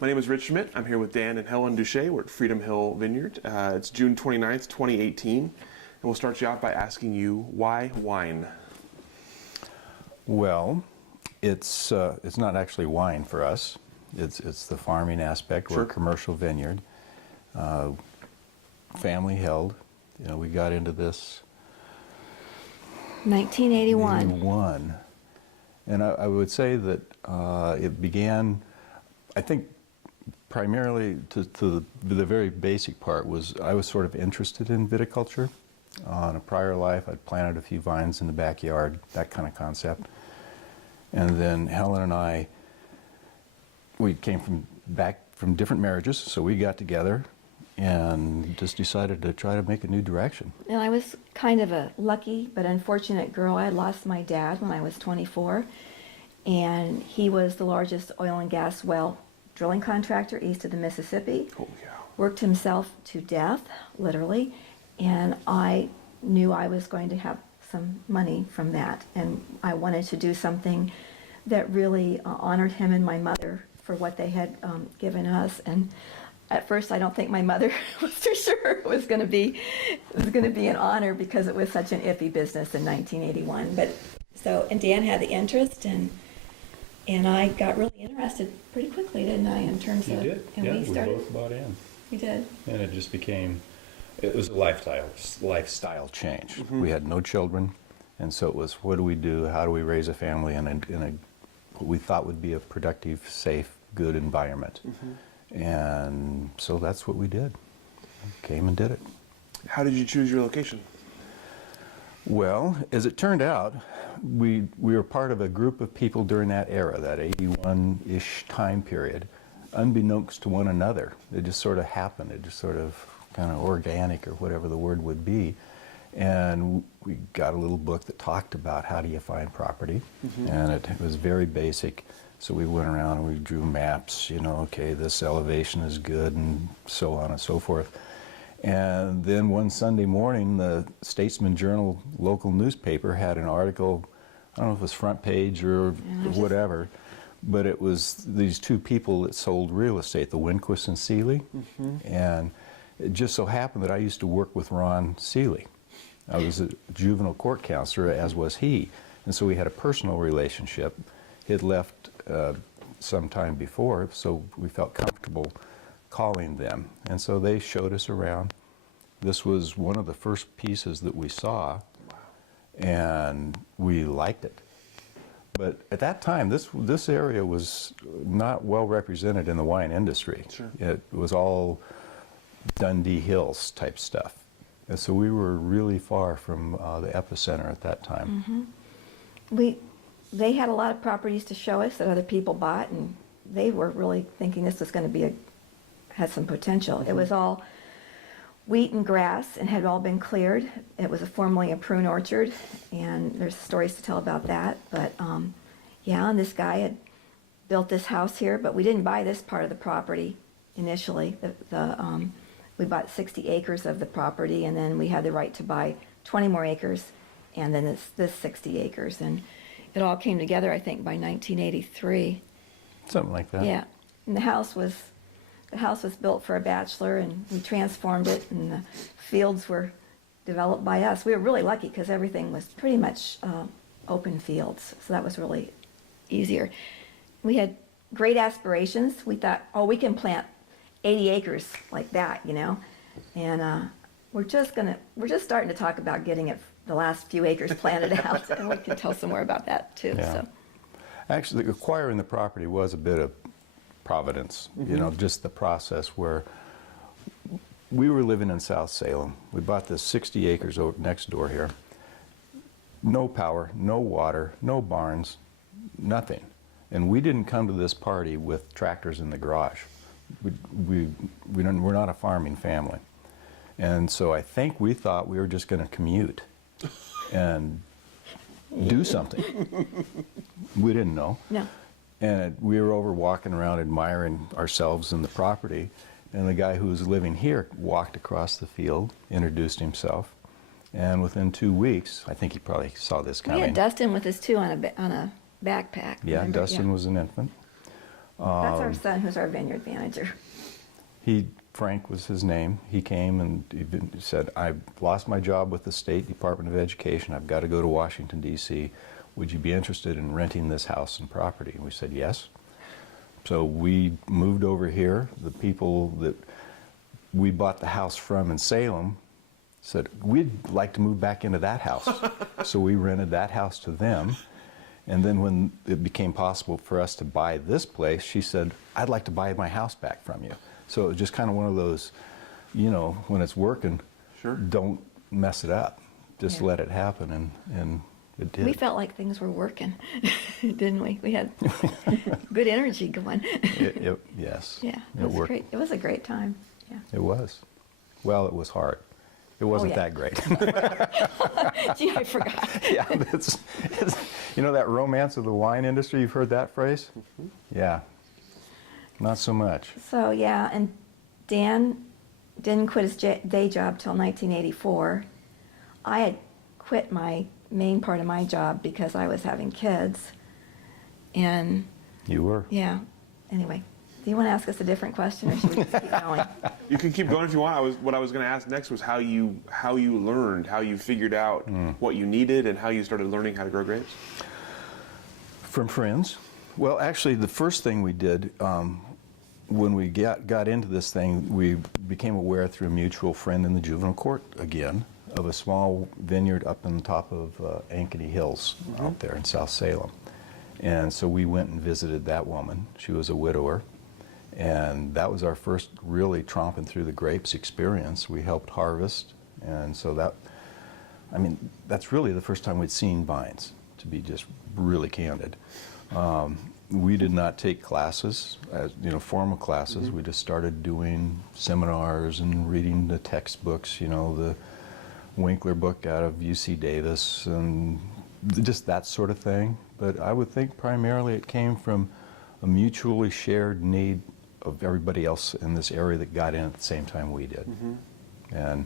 My name is Rich Schmidt. I'm here with Dan and Helen Dusschee. We're at Freedom Hill Vineyard. It's June 29th, 2018. And we'll start you out by asking you, why wine? Well, it's not actually wine for us. It's the farming aspect. Sure. We're a commercial vineyard, family held. You know, we got into this 1981. 81. And I would say that it began, I think, primarily to the very basic part was I was sort of interested in viticulture. In a prior life, I'd planted a few vines in the backyard, that kind of concept. And then Helen and I, we came back from different marriages, so we got together and just decided to try to make a new direction. And I was kind of a lucky but unfortunate girl. I lost my dad when I was 24, and he was the largest oil and gas well drilling contractor east of the Mississippi. Oh, yeah. Worked himself to death, literally, and I knew I was going to have some money from that, and I wanted to do something that really honored him and my mother for what they had given us. And at first, I don't think my mother was too sure it was going to be an honor, because it was such an iffy business in 1981. But and Dan had the interest, and I got really interested pretty quickly, didn't I? In terms You of, did, and yeah, we we started. both bought in. We did. And it just became, it was a lifestyle change. Mm-hmm. We had no children, and so it was, what do we do? How do we raise a family in what we thought would be a productive, safe, good environment? Mm-hmm. And so that's what we did. Came and did it. How did you choose your location? Well, as it turned out, we were part of a group of people during that era, that 81-ish time period, unbeknownst to one another. It just sort of happened. It just sort of kind of organic, or whatever the word would be. And we got a little book that talked about how do you find property. Mm-hmm. And it was very basic. So we went around and we drew maps, you know, okay, this elevation is good, and so on and so forth. And then one Sunday morning, the Statesman Journal local newspaper had an article, I don't know if it was front page or whatever, but it was these two people that sold real estate, the Winquist and Seeley. Mm-hmm. And it just so happened that I used to work with Ron Seeley. I was a juvenile court counselor, as was he. And so we had a personal relationship. He had left some time before, so we felt comfortable calling them. And so they showed us around. This was one of the first pieces that we saw, and we liked it. But at that time, this area was not well represented in the wine industry. Sure. It was all Dundee Hills type stuff. And so we were really far from the epicenter at that time. Mm-hmm. They had a lot of properties to show us that other people bought, and they were really thinking this was going to had some potential. Mm-hmm. It was all wheat and grass and had all been cleared. It was formerly a prune orchard, and there's stories to tell about that. But yeah, and this guy had built this house here, but we didn't buy this part of the property initially. We bought 60 acres of the property, and then we had the right to buy 20 more acres, and then this 60 acres. And it all came together, I think, by 1983. Something like that. Yeah, and the house was built for a bachelor, and we transformed it, and the fields were developed by us. We were really lucky because everything was pretty much open fields, so that was really easier. We had great aspirations. We thought, oh, we can plant 80 acres like that, you know, and we're just starting to talk about getting the last few acres planted out, and we can tell some more about that too. Yeah. So. Actually, acquiring the property was a bit of providence, you know, just the process where we were living in South Salem. We bought this 60 acres over next door here. No power, no water, no barns, nothing. And we didn't come to this party with tractors in the garage. We're not a farming family. And so I think we thought we were just going to commute and do something. We didn't know. No. And we were over walking around admiring ourselves and the property, and the guy who was living here walked across the field, introduced himself, and within 2 weeks, I think he probably saw this We coming. had Dustin with us too on a backpack. Yeah, remember? Dustin was an infant. That's our son who's our vineyard manager. Frank was his name. He came and he said, "I've lost my job with the State Department of Education. I've got to go to Washington, D.C. Would you be interested in renting this house and property?" And we said, yes. So we moved over here. The people that we bought the house from in Salem said, "We'd like to move back into that house." So we rented that house to them. And then when it became possible for us to buy this place, she said, "I'd like to buy my house back from you." So it was just kind of one of those, when it's working, Sure. don't mess it up. Just Yeah. let it happen, and it did. We felt like things were working, didn't we? We had good energy going. Yes. Yeah, it It was worked. great. It was a great time. Yeah. It was. Well, it was hard. It wasn't yeah. that great. Gee, I forgot. Yeah, it's, that romance of the wine industry, you've heard that phrase? Yeah, not so much. So yeah, and Dan didn't quit his day job till 1984. I had quit my main part of my job because I was having kids, and You were. yeah. Anyway, do you want to ask us a different question, or should we just keep going? You can keep going if you want. What I was going to ask next was how you learned, how you figured out what you needed, and how you started learning how to grow grapes. From friends. Well, actually, the first thing we did when we got into this thing, we became aware through a mutual friend in the juvenile court again of a small vineyard up on the top of Ankeny Hills out there in South Salem. And so we went and visited that woman. She was a widower. And that was our first really tromping through the grapes experience. We helped harvest. And so that's really the first time we'd seen vines, to be just really candid. We did not take classes, formal classes. We just started doing seminars and reading the textbooks, the Winkler book out of UC Davis and just that sort of thing. But I would think primarily it came from a mutually shared need of everybody else in this area that got in at the same time we did. And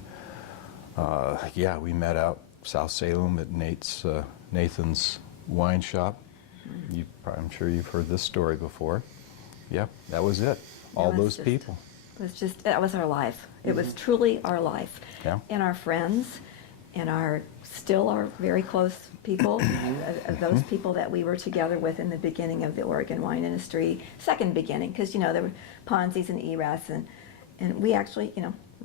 we met out South Salem at Nathan's wine shop. I'm sure you've heard this story before. Yeah, that was it. All those people. That was our life. It was truly our life. Yeah. And our friends, and still our very close people, of those people that we were together with in the beginning of the Oregon wine industry, second beginning, because, there were Ponzi's and ERAS, and we actually,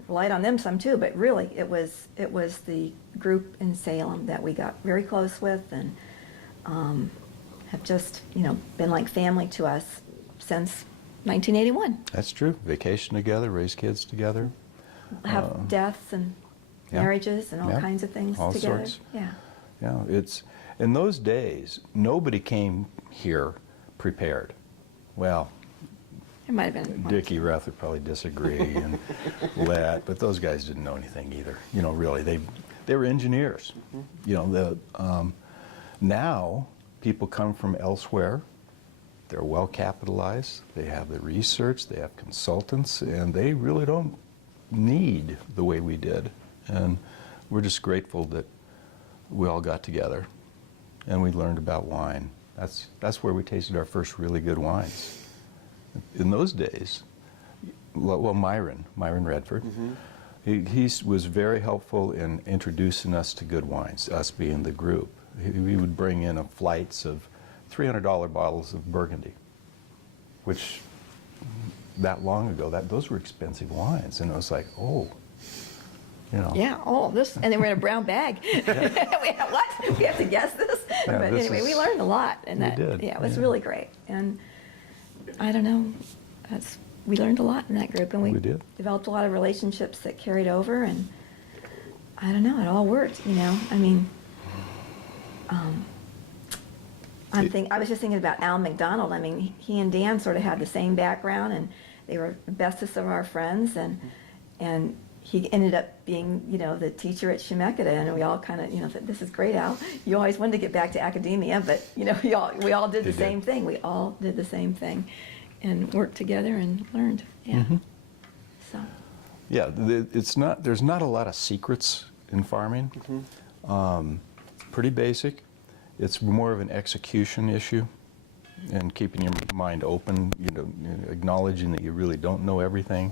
relied on them some too, but really it was the group in Salem that we got very close with, and have just, been like family to us since 1981. That's true. Vacation together, raise kids together. Have deaths and yeah. marriages and all Yeah. kinds of things All together. sorts. Yeah. Yeah, it's in those days nobody came here prepared. Well, It might have been. Dickie Ruth would probably disagree, and Lett, but those guys didn't know anything either. Really, they were engineers. Now people come from elsewhere. They're well capitalized. They have the research. They have consultants, and they really don't need the way we did. And we're just grateful that we all got together and we learned about wine. That's where we tasted our first really good wines. In those days, Myron Redford, he was very helpful in introducing us to good wines, us being the group. He would bring in flights of $300 bottles of Burgundy, which that long ago, those were expensive wines. And it was like, Yeah, this, and then we're in a brown bag. What? We have to guess this? Yeah, but anyway, we learned a lot. And we did. Yeah, it was really great. And I don't know, we learned a lot in that group. And we did. developed a lot of relationships that carried over. And I don't know, it all worked, I was just thinking about Al McDonald. He and Dan sort of had the same background, and they were the bestest of our friends, and he ended up being, the teacher at Chemeketa, and we all kind of, said, "This is great, Al. You always wanted to get back to academia, but, we all did the same thing. We all did the same thing and worked together and learned." Yeah. So. Yeah, there's not a lot of secrets in farming. Pretty basic. It's more of an execution issue. and keeping your mind open, acknowledging that you really don't know everything,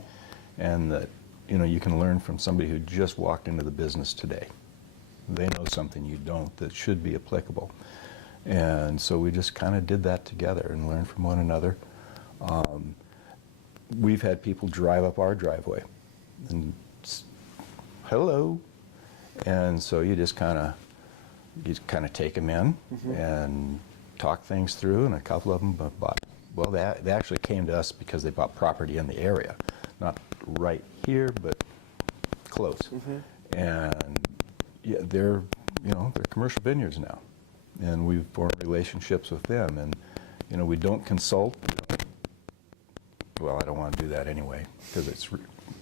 and that, you can learn from somebody who just walked into the business today. They know something you don't that should be applicable. And so we just kind of did that together and learned from one another. We've had people drive up our driveway and hello. And so you just kind of take them in and talk things through, and a couple of them bought, well, they actually came to us because they bought property in the area, not right here, but close. And yeah, they're commercial vineyards now, and we've formed relationships with them, and we don't consult. Well, I don't want to do that anyway, because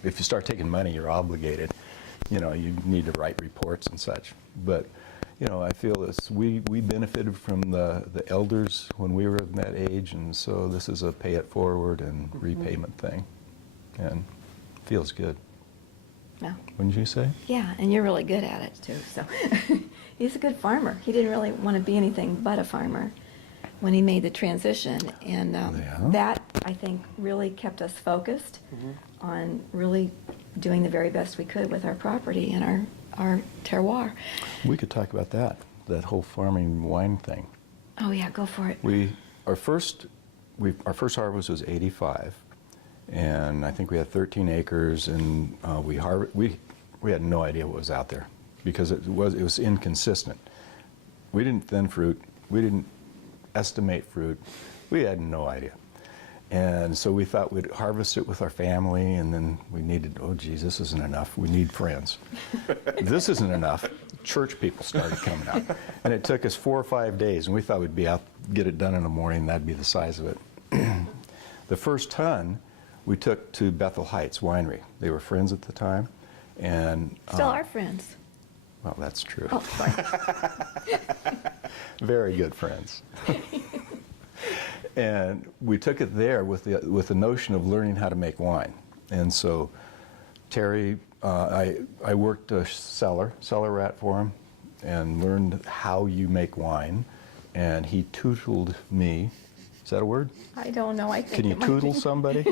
if you start taking money, you're obligated. You need to write reports and such. But I feel we benefited from the elders when we were in that age, and so this is a pay it forward and repayment thing, and feels good. Yeah. Wouldn't you say? Yeah, and you're really good at it too. So he's a good farmer. He didn't really want to be anything but a farmer when he made the transition, and that, I think, really kept us focused on really doing the very best we could with our property and our terroir. We could talk about that whole farming wine thing. Oh yeah, go for it. Our first harvest was 85, and I think we had 13 acres, and we had no idea what was out there because it was inconsistent. We didn't thin fruit. We didn't estimate fruit. We had no idea. And so we thought we'd harvest it with our family, and then we needed, oh geez, this isn't enough. We need friends. This isn't enough. Church people started coming out. And it took us 4 or 5 days, and we thought we'd be out, get it done in the morning, that'd be the size of it. The first ton we took to Bethel Heights Winery. They were friends at the time. And Still are friends. Well, that's true. Oh, sorry. Very good friends. And we took it there with the notion of learning how to make wine. And so Terry, I worked a cellar rat for him and learned how you make wine. And he tuteled me. Is that a word? I don't know. I think Can you tootle somebody?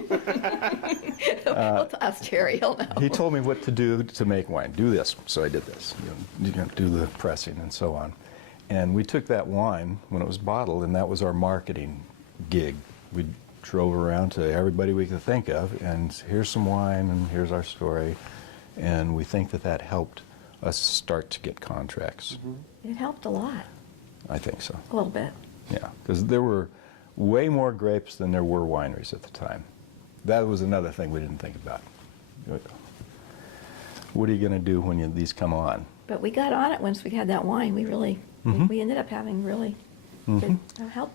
We'll ask Terry. He'll know. He told me what to do to make wine. Do this. So I did this. Do the pressing and so on. And we took that wine when it was bottled, and that was our marketing gig. We drove around to everybody we could think of, and here's some wine, and here's our story. And we think that helped us start to get contracts. It helped a lot. I think so. A little bit. Yeah, because there were way more grapes than there were wineries at the time. That was another thing we didn't think about. What are you going to do when these come on? But we got on it once we had that wine. We really, we ended up having really good,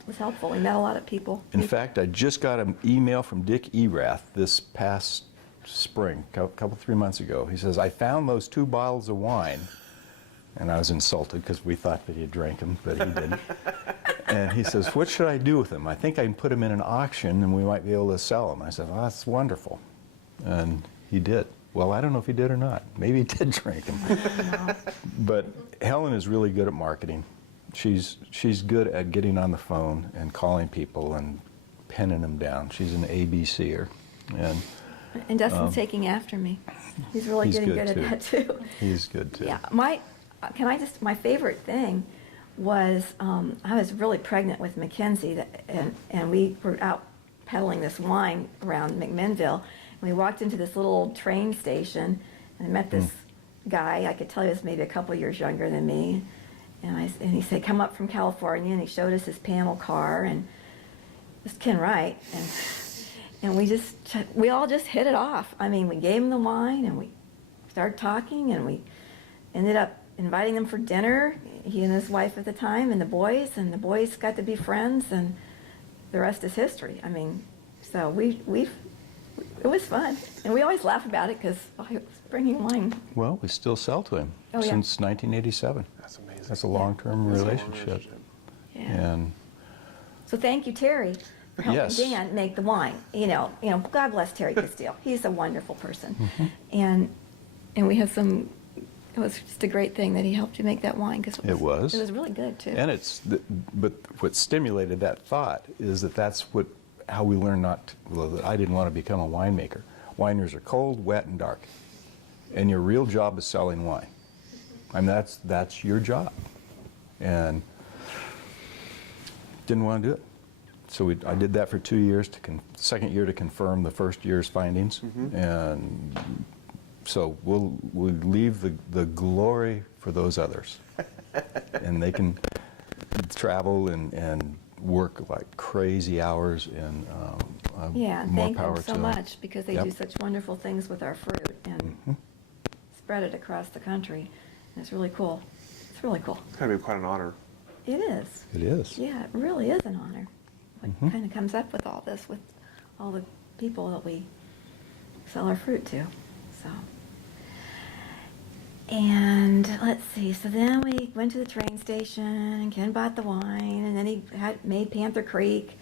was helpful. We met a lot of people. In fact, I just got an email from Dick Erath this past spring, a couple 3 months ago. He says, I found those 2 bottles of wine. And I was insulted because we thought that he had drank them, but he didn't. And he says, what should I do with them? I think I can put them in an auction and we might be able to sell them. I said, oh, that's wonderful. And he did. Well, I don't know if he did or not. Maybe he did drink them. But Helen is really good at marketing. She's good at getting on the phone and calling people and penning them down. She's an ABCer. And Dustin's taking after me. He's really getting good at that too. He's good too. Yeah, my favorite thing was I was really pregnant with Mackenzie, and we were out peddling this wine around McMinnville. And we walked into this little train station, and I met this guy. I could tell he was maybe a couple years younger than me. And he said, come up from California, and he showed us his panel car, and it was Ken Wright. And we all just hit it off. I mean, we gave him the wine, and we started talking, and we ended up inviting them for dinner, he and his wife at the time, and the boys got to be friends, and the rest is history. I mean, so it was fun, and we always laugh about it because I was bringing wine. Well, we still sell to him since 1987. That's amazing. That's a long-term relationship. Yeah. And so thank you, Terry, for helping Dan make the wine. You know, God bless Terry Castile. He's a wonderful person, and we have some it was just a great thing that he helped you make that wine, because It was. It was really good too. And but what stimulated that thought is that's how we learned that I didn't want to become a winemaker. Wineries are cold, wet, and dark. And your real job is selling wine. I mean, that's your job. And didn't want to do it. So I did that for 2 years, second year to confirm the first year's findings. And so we'll leave the glory for those others. And they can travel and work like crazy hours, and Yeah, and more thank power them so to much, because they Yep. do such wonderful things with our fruit and spread it across the country. And it's really cool. It's really cool. It's gotta be quite an honor. It is. It is. Yeah, it really is an honor. What kind of comes up with all this, with all the people that we sell our fruit to, so. And let's see, so then we went to the train station, and Ken bought the wine, and then he made Panther Creek.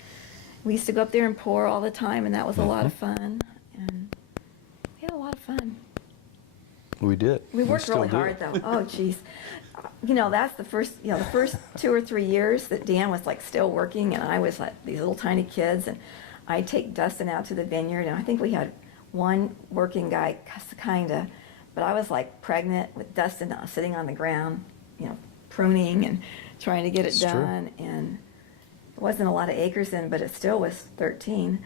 We used to go up there and pour all the time, and that was a lot of fun, and we had a lot of fun. We did. We worked still really do. hard, though. Oh, geez. That's the first 2 or 3 years that Dan was like still working, and I was like these little tiny kids, and I'd take Dustin out to the vineyard, and I think we had one working guy, kinda, but I was like pregnant with Dustin sitting on the ground, pruning and trying to get it It's true. done, and it wasn't a lot of acres in, but it still was 13.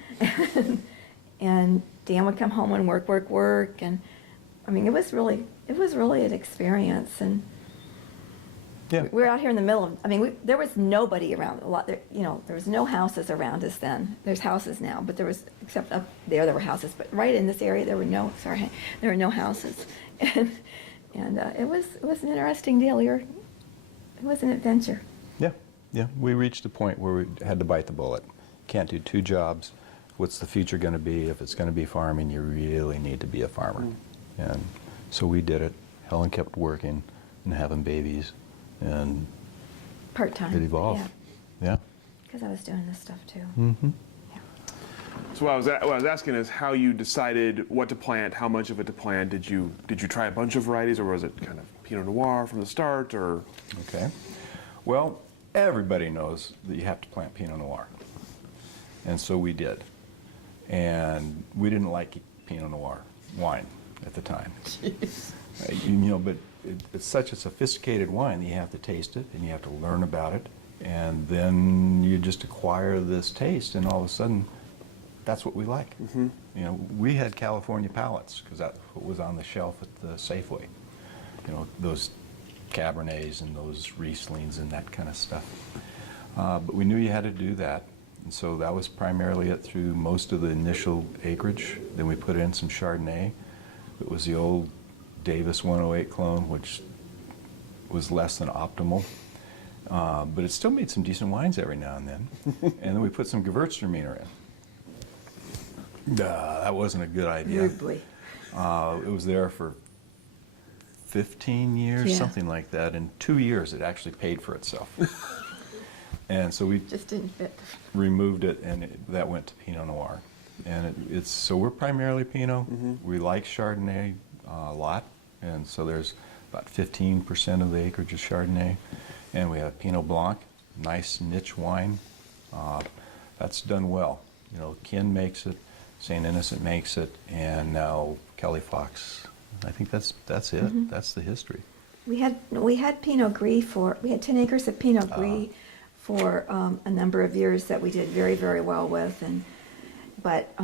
And Dan would come home and work, and I mean, it was really an experience. And Yeah. we were out here in the middle of, there was nobody around a lot. There was no houses around us then. There's houses now, but except up there were houses. But right in this area, there were no houses. And it was an interesting deal. It was an adventure. Yeah. We reached a point where we had to bite the bullet. Can't do two jobs. What's the future going to be? If it's going to be farming, you really need to be a farmer. And so we did it. Helen kept working and having babies, and Part-time. it evolved. Yeah, Yeah. because I was doing this stuff too. Mm-hmm. Yeah. So what I was asking is how you decided what to plant, how much of it to plant. Did you try a bunch of varieties, or was it kind of Pinot Noir from the start, or? Okay. Well, everybody knows that you have to plant Pinot Noir. And so we did. And we didn't like Pinot Noir wine at the time. But it's such a sophisticated wine that you have to taste it, and you have to learn about it, and then you just acquire this taste, and all of a sudden, that's what we like. We had California palates, because that's what was on the shelf at the Safeway. Those Cabernets and those Rieslings and that kind of stuff. But we knew you had to do that. And so that was primarily it through most of the initial acreage. Then we put in some Chardonnay. It was the old Davis 108 clone, which was less than optimal. But it still made some decent wines every now and then. And then we put some Gewürztraminer in. That wasn't a good idea. Boy. It was there for 15 years, Yeah. something like that. In 2 years, it actually paid for itself. And so we Just didn't fit. removed it, and that went to Pinot Noir. And so we're primarily Pinot. We like Chardonnay a lot, and so there's about 15% of the acreage is Chardonnay. And we have Pinot Blanc, nice niche wine. That's done well. Ken makes it, St. Innocent makes it, and now Kelly Fox. I think that's it. That's the history. We had Pinot Gris we had 10 acres of Pinot Gris for a number of years that we did very, very well with, but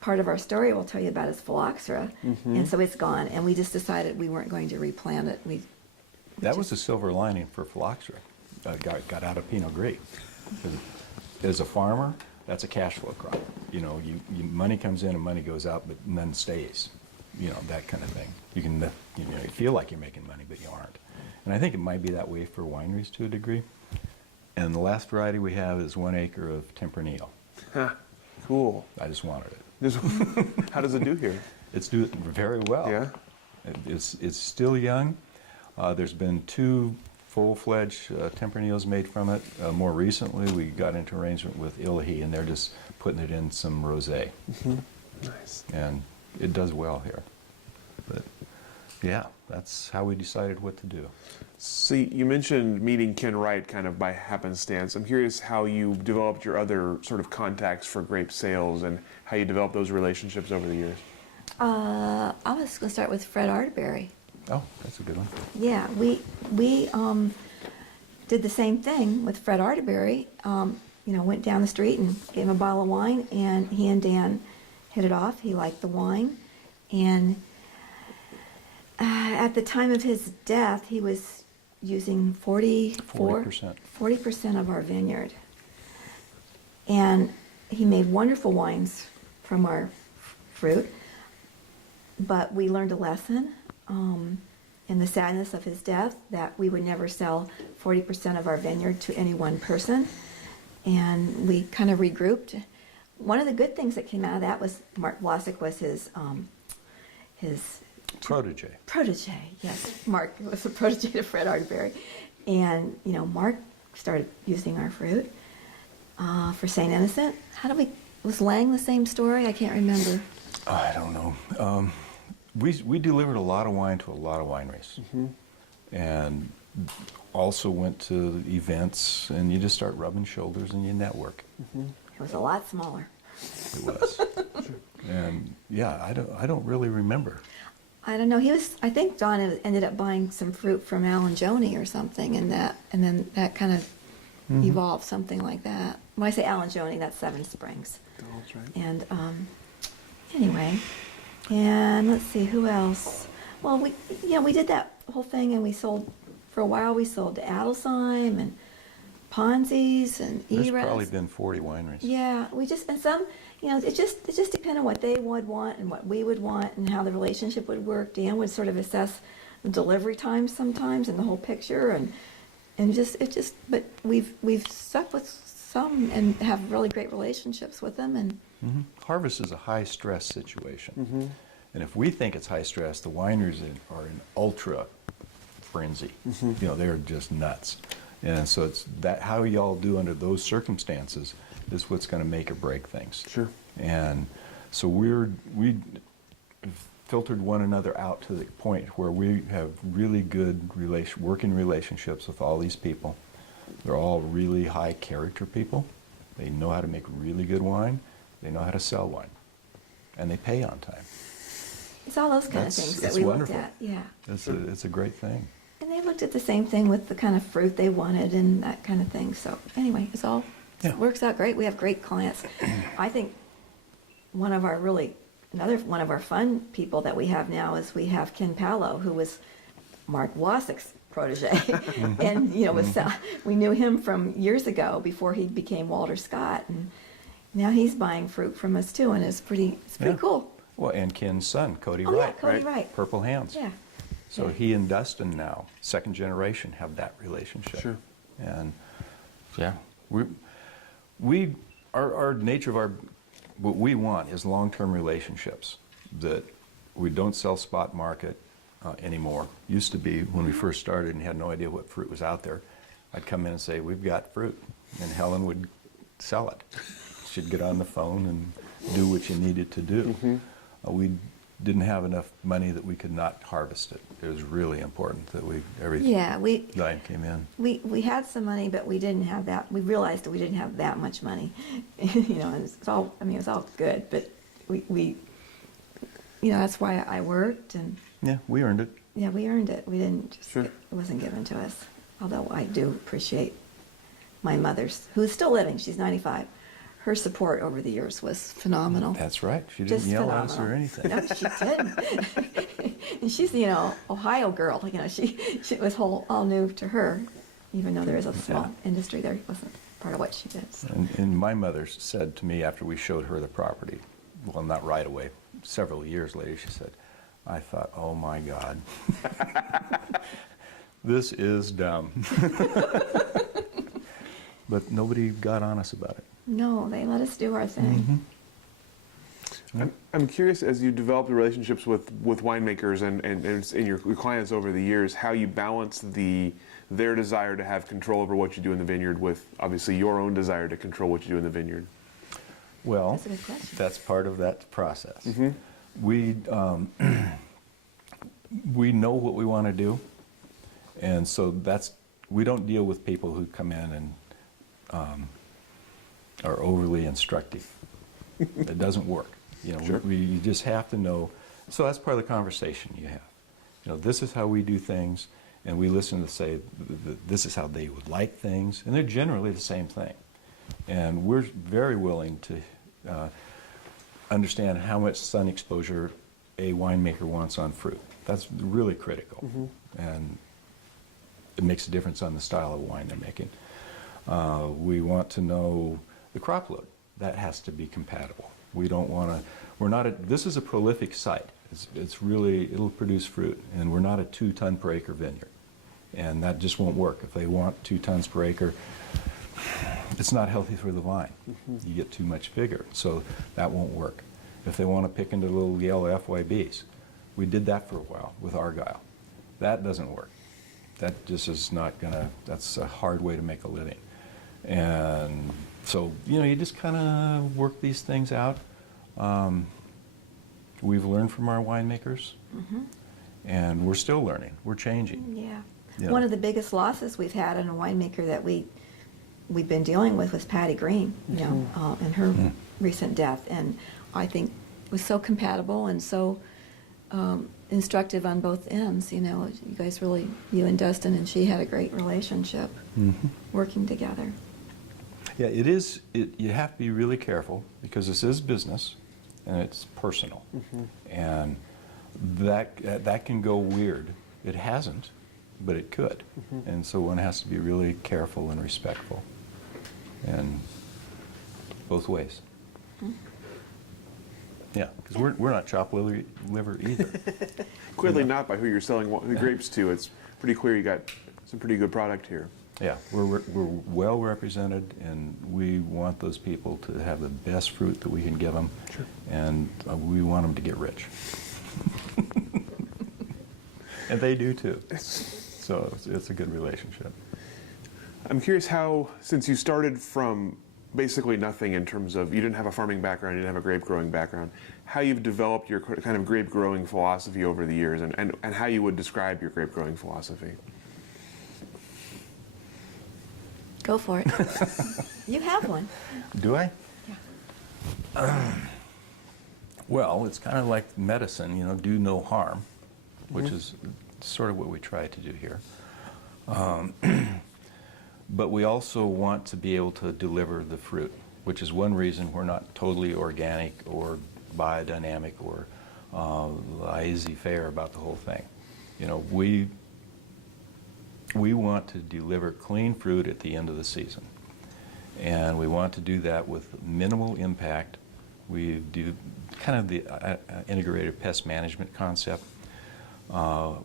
part of our story we'll tell you about is phylloxera, and so it's gone, and we just decided we weren't going to replant it. That was the silver lining for phylloxera. Got out of Pinot Gris. As a farmer, that's a cash flow crop. Money comes in and money goes out, but none stays. That kind of thing. You can, you feel like you're making money, but you aren't. And I think it might be that way for wineries to a degree. And the last variety we have is 1 Acre of Tempranillo. Cool. I just wanted it. How does it do here? It's doing very well. Yeah. It's still young. There's been 2 full-fledged Tempranillos made from it. More recently, we got into arrangement with Illahee, and they're just putting it in some rosé. Nice. And it does well here. But yeah, that's how we decided what to do. See, you mentioned meeting Ken Wright kind of by happenstance. I'm curious how you developed your other sort of contacts for grape sales and how you developed those relationships over the years. I was going to start with Fred Arterberry. Oh, that's a good one. Yeah, we did the same thing with Fred Arterberry. Went down the street and gave him a bottle of wine, and he and Dan hit it off. He liked the wine, and at the time of his death, he was using 40% of our vineyard, and he made wonderful wines from our fruit. But we learned a lesson in the sadness of his death that we would never sell 40% of our vineyard to any one person. And we kind of regrouped. One of the good things that came out of that was Mark Vlasic was his Protege. Yes, Mark was a protege to Fred Arterberry. And, Mark started using our fruit for St. Innocent. Was Lang the same story? I can't remember. I don't know. We delivered a lot of wine to a lot of wineries, and also went to events, and you just start rubbing shoulders and you network. It was a lot smaller. It was, and yeah, I don't really remember. I don't know. I think Don ended up buying some fruit from Alan Joni or something, and then that kind of evolved, something like that. When I say Alan Joni, that's Seven Springs. Oh, that's right. And anyway, and let's see, who else? Well, we did that whole thing, and we sold, for a while we sold to Adelsheim and Ponzi's and There's Eras. probably been 40 wineries. Yeah, and some, it just depended on what they would want and what we would want and how the relationship would work. Dan would sort of assess the delivery times sometimes and the whole picture, but we've stuck with some and have really great relationships with them. And Harvest is a high stress situation, and if we think it's high stress, the wineries are in ultra frenzy. They're just nuts. And so it's that how y'all do under those circumstances is what's going to make or break things. Sure. And so we filtered one another out to the point where we have really good working relationships with all these people. They're all really high character people. They know how to make really good wine. They know how to sell wine. And they pay on time. it's all those kind of things that we looked at. Yeah. It's a great thing. And they looked at the same thing with the kind of fruit they wanted and that kind of thing. So anyway, it works out great. We have great clients. I think another one of our fun people that we have now is we have Ken Paolo, who was Mark Wasic's protege. And, we knew him from years ago before he became Walter Scott. And now he's buying fruit from us too, and it's pretty cool. Well, and Ken's son, Cody Oh, Wright. yeah, Cody Wright. Purple Hands. Yeah. So Yeah. he and Dustin now, second generation, have that relationship. Sure. And yeah, our nature of what we want is long-term relationships, that we don't sell spot market anymore. Used to be when we first started and had no idea what fruit was out there. I'd come in and say, we've got fruit, and Helen would sell it. She'd get on the phone and do what you needed to do. We didn't have enough money that we could not harvest it. It was really important that every line came in. We had some money, but we didn't have that. We realized that we didn't have that much money. And it's all good, but we that's why I worked, and Yeah, we earned it. yeah, we earned it. We didn't just, Sure. it wasn't given to us. Although I do appreciate my mother's, who's still living, she's 95. Her support over the years was phenomenal. That's right. She didn't Just yell at us or phenomenal. anything. No, she didn't. And she's, Ohio girl. She was all new to her, even though there is a small industry there. It wasn't part of what she did. So. And my mother said to me after we showed her the property, well, not right away, several years later, she said, I thought, oh my God, this is dumb. But nobody got on us about it. No, they let us do our thing. I'm curious, as you develop the relationships with winemakers and your clients over the years, how you balance their desire to have control over what you do in the vineyard with obviously your own desire to control what you do in the vineyard. Well, That's a good question. that's part of that process. We, we know what we want to do, and so we don't deal with people who come in and are overly instructive. It doesn't work. Sure. You just have to know. So that's part of the conversation you have. This is how we do things, and we listen to say this is how they would like things, and they're generally the same thing. And we're very willing to understand how much sun exposure a winemaker wants on fruit. That's really critical, and it makes a difference on the style of wine they're making. We want to know the crop load. That has to be compatible. We don't want to, this is a prolific site. It'll produce fruit, and we're not a 2 ton per acre vineyard. And that just won't work. If they want 2 tons per acre, it's not healthy for the vine. You get too much vigor, so that won't work. If they want to pick into little yellow FYBs, we did that for a while with Argyle. That doesn't work. That just is not gonna, that's a hard way to make a living. And so, you just kind of work these things out. We've learned from our winemakers, and we're still learning. We're changing. Yeah. One of the biggest losses we've had in a winemaker that we've been dealing with was Patty Green, and her recent death. And I think was so compatible and so instructive on both ends. You guys really, you and Dustin and she had a great relationship working together. Yeah, it is. You have to be really careful because this is business, and it's personal, and that can go weird. It hasn't, but it could, and so one has to be really careful and respectful, and both ways. Yeah, because we're not chopped liver either. Clearly not by who you're selling the grapes to. It's pretty clear you got some pretty good product here. Yeah, we're well represented, and we want those people to have the best fruit that we can give them, and we want them to get rich. And they do too. So it's a good relationship. I'm curious how, since you started from basically nothing in terms of, you didn't have a farming background, you didn't have a grape growing background, how you've developed your kind of grape growing philosophy over the years, and how you would describe your grape growing philosophy. Go for it. You have one. Do I? Yeah. Well, it's kind of like medicine, do no harm, which is sort of what we try to do here. But we also want to be able to deliver the fruit, which is one reason we're not totally organic or biodynamic or laissez-faire about the whole thing. We want to deliver clean fruit at the end of the season. And we want to do that with minimal impact. We do kind of the integrated pest management concept.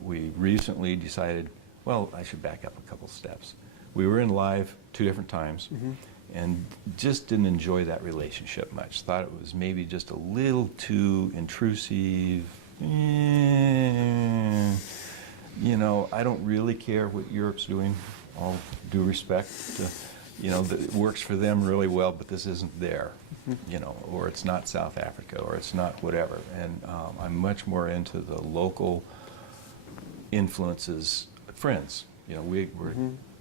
We recently decided, well, I should back up a couple steps. We were in live 2 different times and just didn't enjoy that relationship much. Thought it was maybe just a little too intrusive. I don't really care what Europe's doing, all due respect. It works for them really well, but this isn't there, or it's not South Africa, or it's not whatever. And I'm much more into the local influences, friends.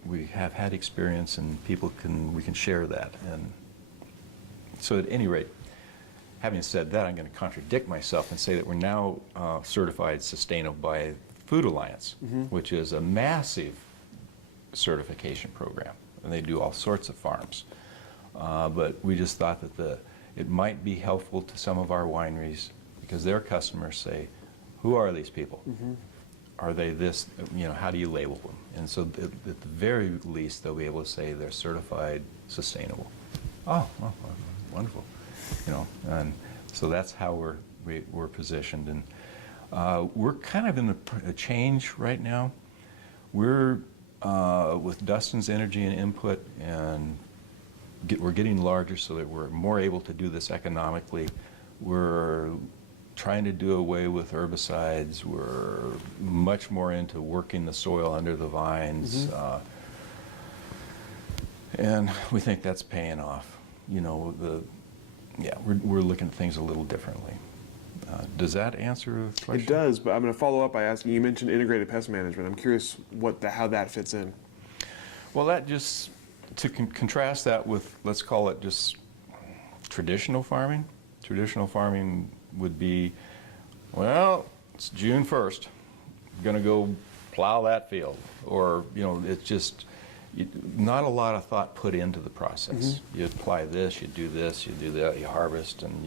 We have had experience, and we can share that. And so at any rate, having said that, I'm going to contradict myself and say that we're now certified sustainable by Food Alliance, which is a massive certification program, and they do all sorts of farms. But we just thought that it might be helpful to some of our wineries because their customers say, who are these people? Are they this, how do you label them? And so at the very least, they'll be able to say they're certified sustainable. Oh, well, wonderful. And so that's how we're positioned. And we're kind of in a change right now. We're, with Dustin's energy and input, and we're getting larger so that we're more able to do this economically. We're trying to do away with herbicides. We're much more into working the soil under the vines. And we think that's paying off. We're looking at things a little differently. Does that answer the question? It does, but I'm going to follow up by asking, you mentioned integrated pest management. I'm curious how that fits in. Well, that just, to contrast that with, let's call it just traditional farming. Traditional farming would be, well, it's June 1st, going to go plow that field. Or, it's just not a lot of thought put into the process. You apply this, you do that, you harvest, and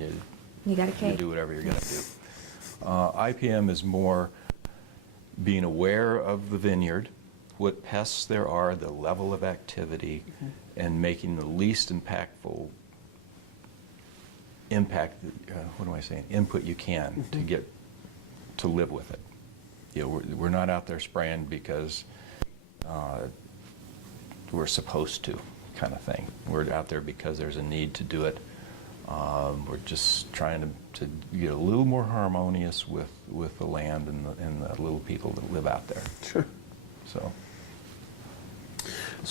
You got a you cake. do whatever you're going to do. IPM is more being aware of the vineyard, what pests there are, the level of activity, and making the least impactful input you can to get to live with it. We're not out there spraying because we're supposed to, kind of thing. We're out there because there's a need to do it. We're just trying to get a little more harmonious with the land and the little people that live out there. Sure. So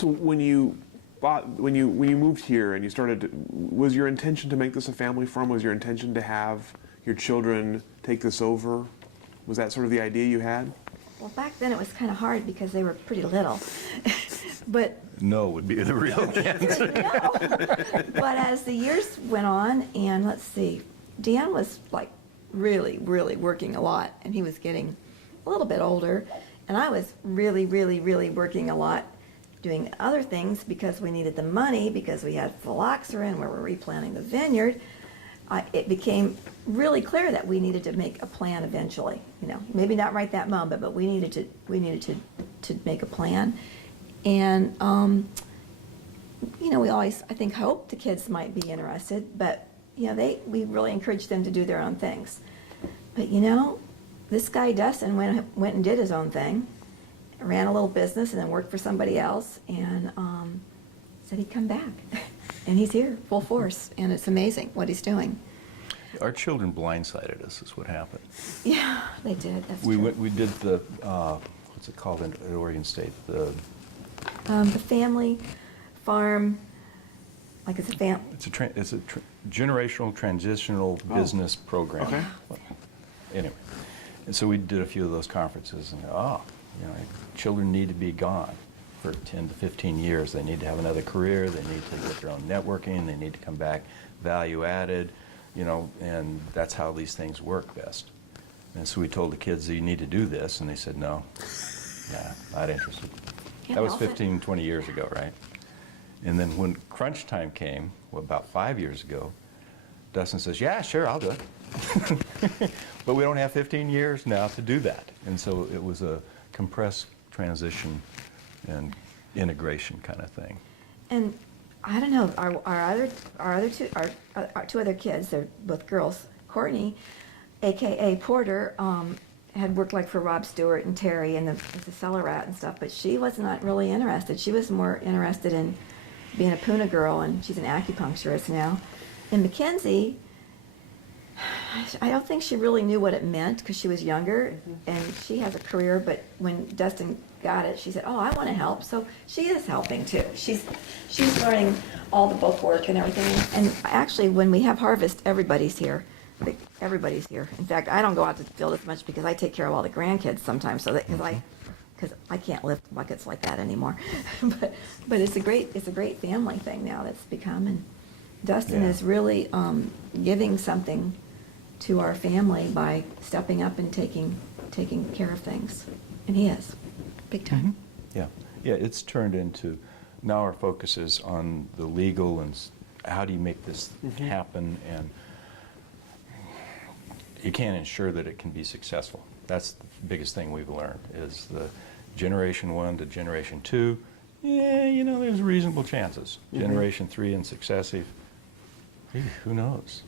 when you moved here and you started, was your intention to make this a family farm? Was your intention to have your children take this over? Was that sort of the idea you had? Well, back then it was kind of hard because they were pretty little. But no would be the real answer. no. But as the years went on, and let's see, Dan was like really, really working a lot, and he was getting a little bit older, and I was really, really, really working a lot, doing other things because we needed the money, because we had phylloxera, we were replanting the vineyard. It became really clear that we needed to make a plan eventually. Maybe not right that moment, but we needed to make a plan. And we always, I think, hoped the kids might be interested, but we really encouraged them to do their own things. But this guy Dustin went and did his own thing, ran a little business, and then worked for somebody else, and said he'd come back. And he's here, full force, and it's amazing what he's doing. Our children blindsided us, is what happened. Yeah, they did. That's We true. we did the what's it called in Oregon State? The family farm, like it's a It's a generational transitional business program. Okay. Anyway, and so we did a few of those conferences, and children need to be gone for 10 to 15 years. They need to have another career. They need to get their own networking. They need to come back value added, and that's how these things work best. And so we told the kids that you need to do this, and they said no, not interested. Yeah, That was also- 15, 20 years ago, right? And then when crunch time came, about 5 years ago, Dustin says, yeah, sure, I'll do it. But we don't have 15 years now to do that. And so it was a compressed transition and integration kind of thing. And I don't know, our two other kids, they're both girls. Courtney, AKA Porter, had worked like for Rob Stewart and Terry and the cellar rat and stuff, but she was not really interested. She was more interested in being a Puna girl, and she's an acupuncturist now. And Mackenzie, I don't think she really knew what it meant because she was younger, and she has a career, but when Dustin got it, she said, oh, I want to help. So she is helping too. She's learning all the book work and everything. And actually, when we have harvest, everybody's here. Everybody's here. In fact, I don't go out to the field as much because I take care of all the grandkids sometimes, so because I can't lift buckets like that anymore. but it's a great family thing now that's become, and Dustin is really giving something to our family by stepping up and taking care of things, and he is big time. Yeah, it's turned into, now our focus is on the legal and how do you make this happen, and you can't ensure that it can be successful. That's the biggest thing we've learned, is the generation 1 to generation 2, there's reasonable chances. Generation 3 and successive, who knows?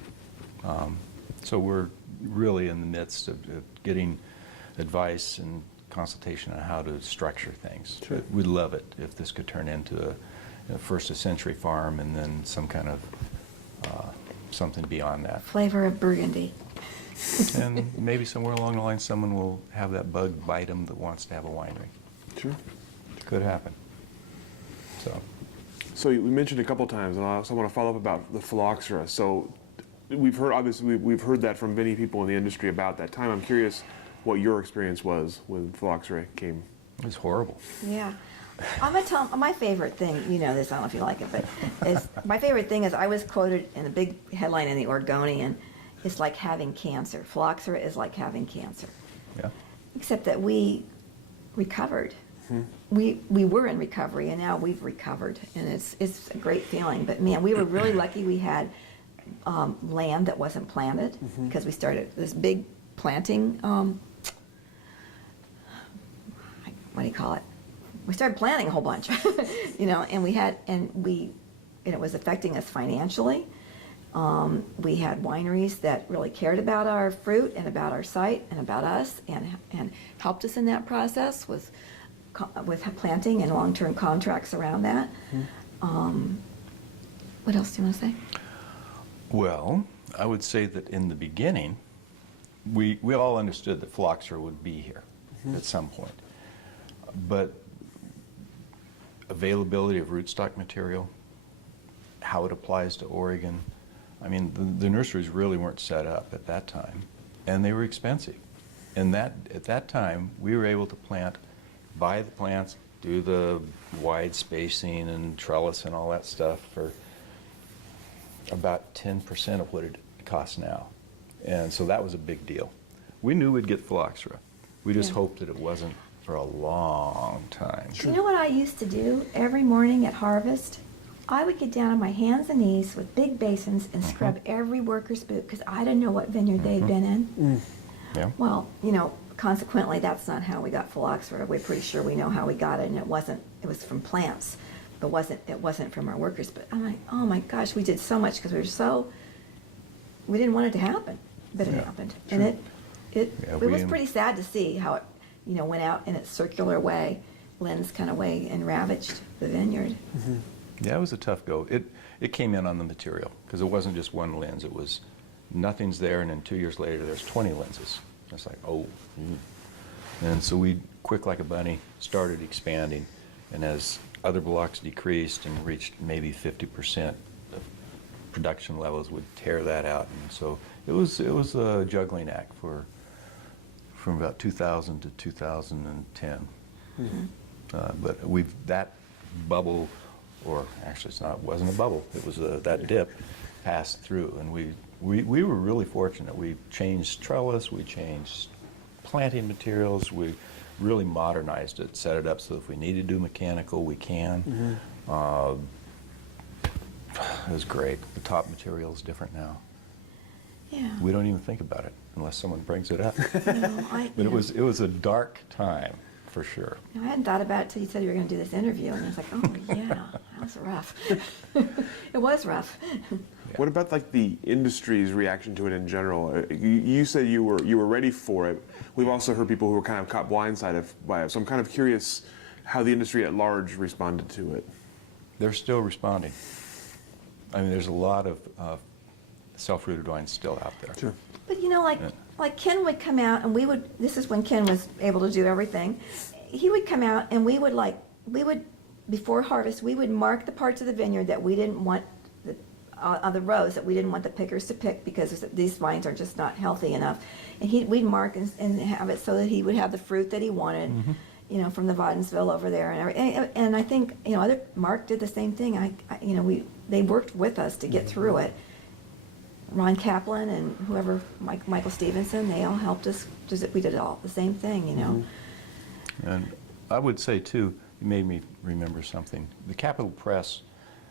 So we're really in the midst of getting advice and consultation on how to structure things. Sure. We'd love it if this could turn into first a century farm and then some kind of something beyond that. Flavor of Burgundy. And maybe somewhere along the line someone will have that bug bite them that wants to have a winery. Sure. It could happen. So we mentioned a couple times, and I also want to follow up about the phylloxera. So we've heard, obviously, we've heard that from many people in the industry about that time. I'm curious what your experience was when phylloxera came. It was horrible. Yeah. I'm gonna tell my favorite thing, you know this, I don't know if you like it, but my favorite thing is I was quoted in a big headline in the Oregonian, it's like having cancer. Phylloxera is like having cancer. Yeah. Except that we recovered. We were in recovery and now we've recovered, and it's a great feeling. But man, we were really lucky we had land that wasn't planted, because we started this big planting, what do you call it? We started planting a whole bunch, you know, and it was affecting us financially. We had wineries that really cared about our fruit and about our site and about us, and helped us in that process with planting and long-term contracts around that. What else do you want to say? Well, I would say that in the beginning, we all understood that phylloxera would be here at some point. But availability of rootstock material, how it applies to Oregon, I mean, the nurseries really weren't set up at that time, and they were expensive. And at that time, we were able to buy the plants, do the wide spacing and trellis and all that stuff for about 10% of what it costs now. And so that was a big deal. We knew we'd get phylloxera. We just hoped that it wasn't for a long time. You know what I used to do every morning at harvest? I would get down on my hands and knees with big basins and scrub every worker's boot, because I didn't know what vineyard they'd been in. Yeah. Well, you know, consequently, that's not how we got phylloxera. We're pretty sure we know how we got it, and it was from plants. It wasn't from our workers. But I'm like, oh my gosh, we did so much because we didn't want it to happen, but it happened. Sure. And it was pretty sad to see how it, you know, went out in its circular way, lens kind of way, and ravaged the vineyard. Yeah, it was a tough go. It came in on the material, because it wasn't just one lens. It was nothing's there, and then 2 years later, there's 20 lenses. It's like, oh. And so we, quick like a bunny, started expanding. And as other blocks decreased and reached maybe 50% of production levels, would tear that out. And so it was a juggling act from about 2000 to 2010. But that bubble, or actually it wasn't a bubble, it was that dip passed through, and we were really fortunate. We changed trellis, we changed planting materials, we really modernized it, set it up so if we need to do mechanical, we can. It was great. The top material is different now. Yeah. We don't even think about it unless someone brings it up. No, But it was a dark time, for sure. I hadn't thought about it until you said you were going to do this interview, and I was like, oh yeah, that was rough. It was rough. What about like the industry's reaction to it in general? You said you were ready for it. We've also heard people who were kind of caught blindsided by it. So I'm kind of curious how the industry at large responded to it. They're still responding. I mean, there's a lot of self-rooted wines still out there. Sure. But you know, like Ken would come out, and this is when Ken was able to do everything. He would come out, and we would before harvest, we would mark the parts of the vineyard that we didn't want, the rows that we didn't want the pickers to pick, because these vines are just not healthy enough. And we'd mark and have it so that he would have the fruit that he wanted, you know, from the Wadensville over there and everything. And I think, you know, Mark did the same thing. They worked with us to get through it. Ron Kaplan and whoever, Michael Stevenson, they all helped us. We did all the same thing, you know. And I would say, too, you made me remember something. The Capitol Press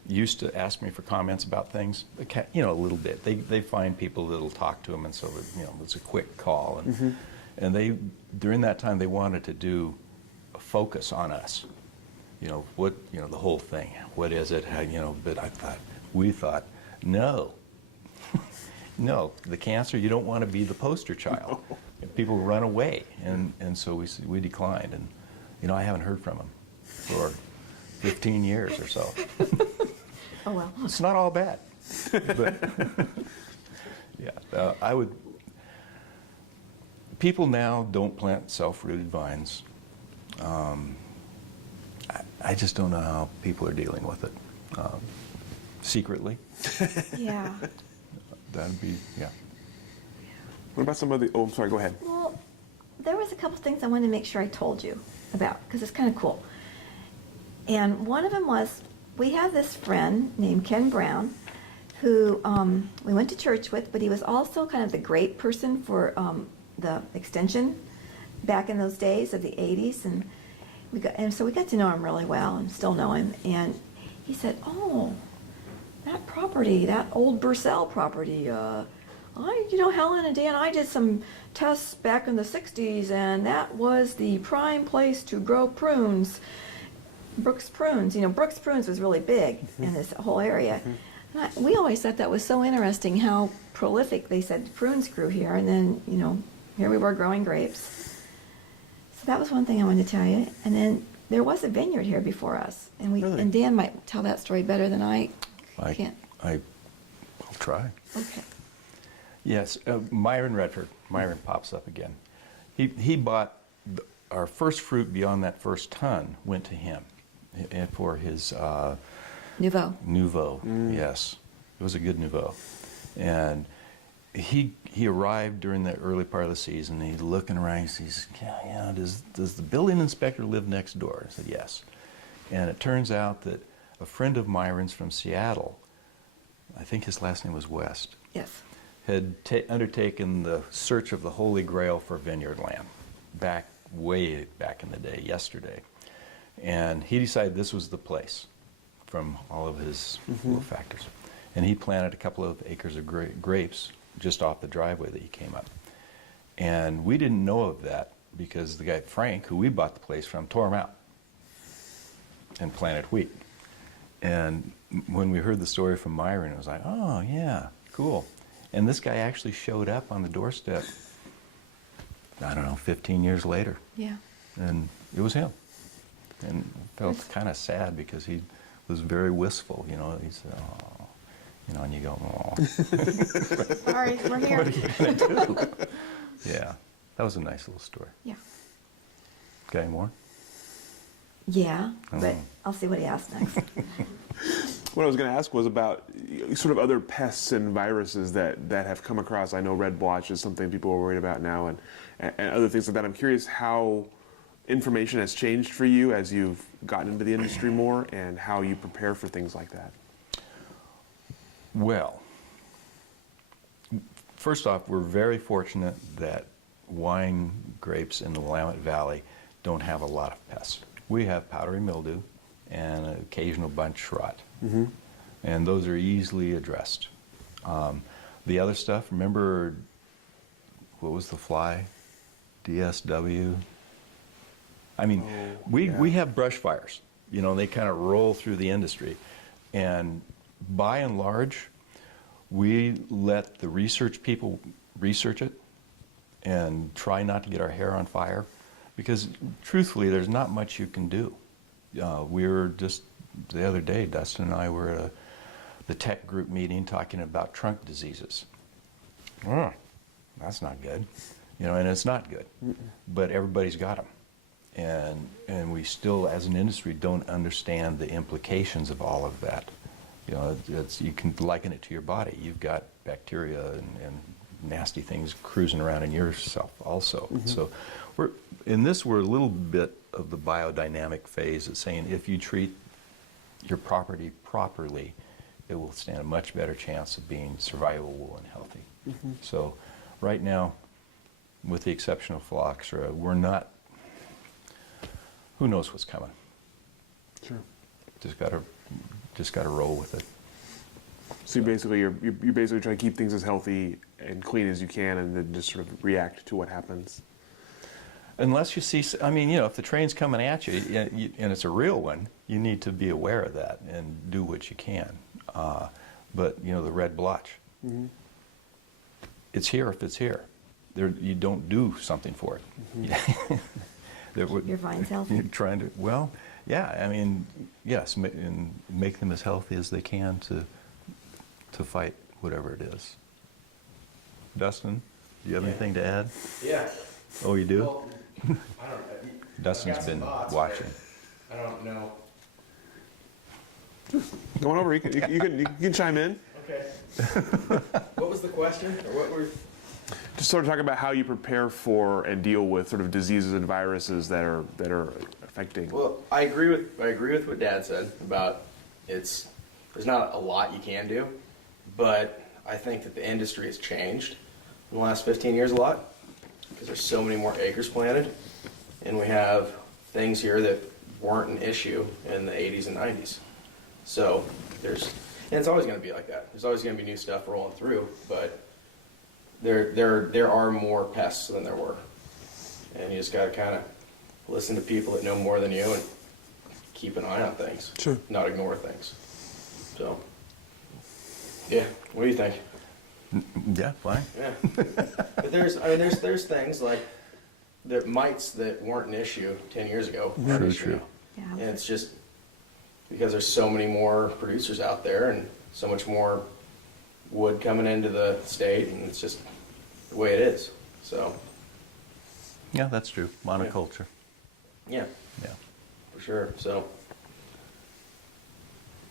used to ask me for comments about things, you know, a little bit. They find people that'll talk to them, and so, you know, it's a quick call. And they, during that time, they wanted to do a focus on us. You know, the whole thing. What is it? How, you know, but we thought, no. No, the cancer, you don't want to be the poster child. No. People run away, and so we declined. And, you know, I haven't heard from them for 15 years or so. Oh, well. It's not all bad. But, yeah, people now don't plant self-rooted vines. I just don't know how people are dealing with it. Secretly. Yeah. that'd be, yeah. What about some of the? Oh, I'm sorry. Go ahead. Well, there was a couple things I wanted to make sure I told you about because it's kind of cool. And one of them was we have this friend named Ken Brown who we went to church with, but he was also kind of the Grape person for the extension back in those days of the 80s. And so we got to know him really well and still know him. And he said, oh, that property, that old Bursell property, Helen and Dan, I did some tests back in the 60s, and that was the prime place to grow prunes. Brooks Prunes. Brooks Prunes was really big in this whole area. And we always thought that was so interesting how prolific they said prunes grew here, and then, here we were growing grapes. So that was one thing I wanted to tell you. And then there was a vineyard here before us, and Really? and Dan might tell that story better than I can. I'll try. Okay. Yes, Myron Redford. Myron pops up again. He bought our first fruit beyond that first ton went to him for his Nouveau. Yes, it was a good Nouveau, and he arrived during the early part of the season. And he's looking around. He says, "Yeah, does the building inspector live next door?" I said, "Yes," and it turns out that a friend of Myron's from Seattle, I think his last name was West, Yes. had undertaken the search of the Holy Grail for vineyard land way back in the day, yesterday. And he decided this was the place from all of his little factors. And he planted a couple of acres of grapes just off the driveway that he came up. And we didn't know of that because the guy, Frank, who we bought the place from, tore him out and planted wheat. And when we heard the story from Myron, it was like, oh, yeah, cool. And this guy actually showed up on the doorstep, I don't know, 15 years later. Yeah. And it was him. And I felt kind of sad because he was very wistful, He said, oh, and you go, oh. Sorry, we're here. What are you going to do? Yeah, that was a nice little story. Yeah. Got any more? Yeah, but Oh. I'll see what he asks next. What I was going to ask was about sort of other pests and viruses that have come across. I know red blotch is something people are worried about now, and other things like that. I'm curious how information has changed for you as you've gotten into the industry more, and how you prepare for things like that. Well, first off, we're very fortunate that wine grapes in the Willamette Valley don't have a lot of pests. We have powdery mildew and an occasional bunch rot. And those are easily addressed. The other stuff, remember, what was the fly? DSW? I mean, we have brush fires. They kind of roll through the industry. And by and large, we let the research people research it and try not to get our hair on fire. Because truthfully, there's not much you can do. We were just, the other day, Dustin and I were at the tech group meeting talking about trunk diseases. That's not good. And it's not good. But everybody's got them. And we still, as an industry, don't understand the implications of all of that. You can liken it to your body. You've got bacteria and nasty things cruising around in yourself also. So we're a little bit of the biodynamic phase of saying if you treat your property properly, it will stand a much better chance of being survivable and healthy. So right now, with the exception of phylloxera, we're not, who knows what's coming. Sure. Just gotta roll with it. So you're basically trying to keep things as healthy and clean as you can, and then just sort of react to what happens. Unless you see, if the train's coming at you and it's a real one, you need to be aware of that and do what you can. But the red blotch, it's here if it's here. You don't do something for it. Your vine's healthy. You're trying to, well, yeah, yes, and make them as healthy as they can to fight whatever it is. Dustin, do you have anything to add? Yeah. Oh, you do? Well, I don't know. Dustin's I've got some been thoughts, watching. but I don't know. Going over, you can chime in. Okay. What was the question, or what were? Just sort of talk about how you prepare for and deal with sort of diseases and viruses that are affecting. Well, I agree with what Dad said about there's not a lot you can do, but I think that the industry has changed in the last 15 years a lot because there's so many more acres planted, and we have things here that weren't an issue in the 80s and 90s. So and it's always going to be like that. There's always going to be new stuff rolling through, but there are more pests than there were, and you just got to kind of listen to people that know more than you and keep an eye on things. Sure. Not ignore things. So, yeah. What do you think? Yeah, fine. Yeah. But there's things like the mites that weren't an issue 10 years ago are an issue True. now. Yeah. And it's just because there's so many more producers out there and so much more wood coming into the state, and it's just the way it is. So, Yeah, that's true. Monoculture. yeah, Yeah. for sure. So,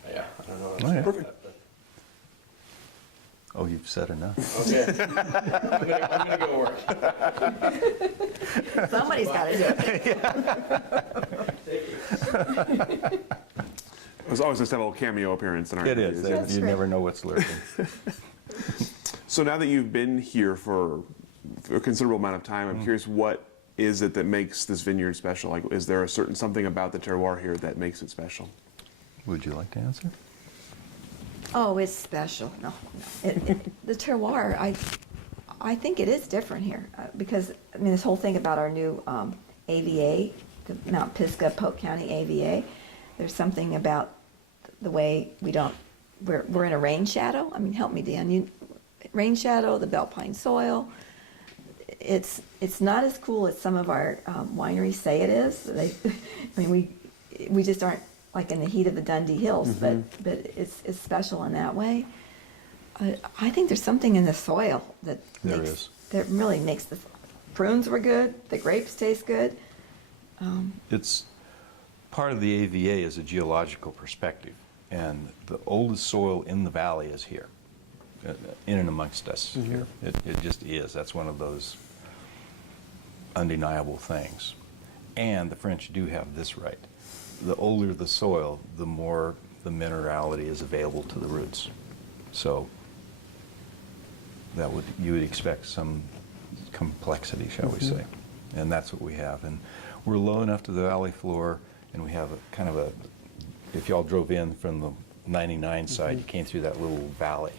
yeah, I don't know. Oh, yeah. Perfect. Oh, you've said enough. Okay. I'm gonna go work. Somebody's got to do it. It was always nice to have a little cameo appearance in our It is. interviews. That's You right. never know what's lurking. So now that you've been here for a considerable amount of time, I'm curious, what is it that makes this vineyard special? Like, is there something about the terroir here that makes it special? Would you like to answer? Oh, it's special. No. The terroir, I think it is different here because, I mean, this whole thing about our new AVA, the Mount Pisgah, Polk County AVA, there's something about the way we're in a rain shadow. I mean, help me, Dan. Rain shadow, the bell pine soil. It's not as cool as some of our wineries say it is. We just aren't like in the heat of the Dundee Hills, but it's special in that way. I think there's something in the soil that really makes the prunes were good, the grapes taste good. It's part of the AVA is a geological perspective, and the oldest soil in the valley is here, in and amongst us here. It just is. That's one of those undeniable things. And the French do have this right. The older the soil, the more the minerality is available to the roots. So you would expect some complexity, shall we say. And that's what we have. And we're low enough to the valley floor, and we have a kind of if y'all drove in from the 99 side, you came through that little valley.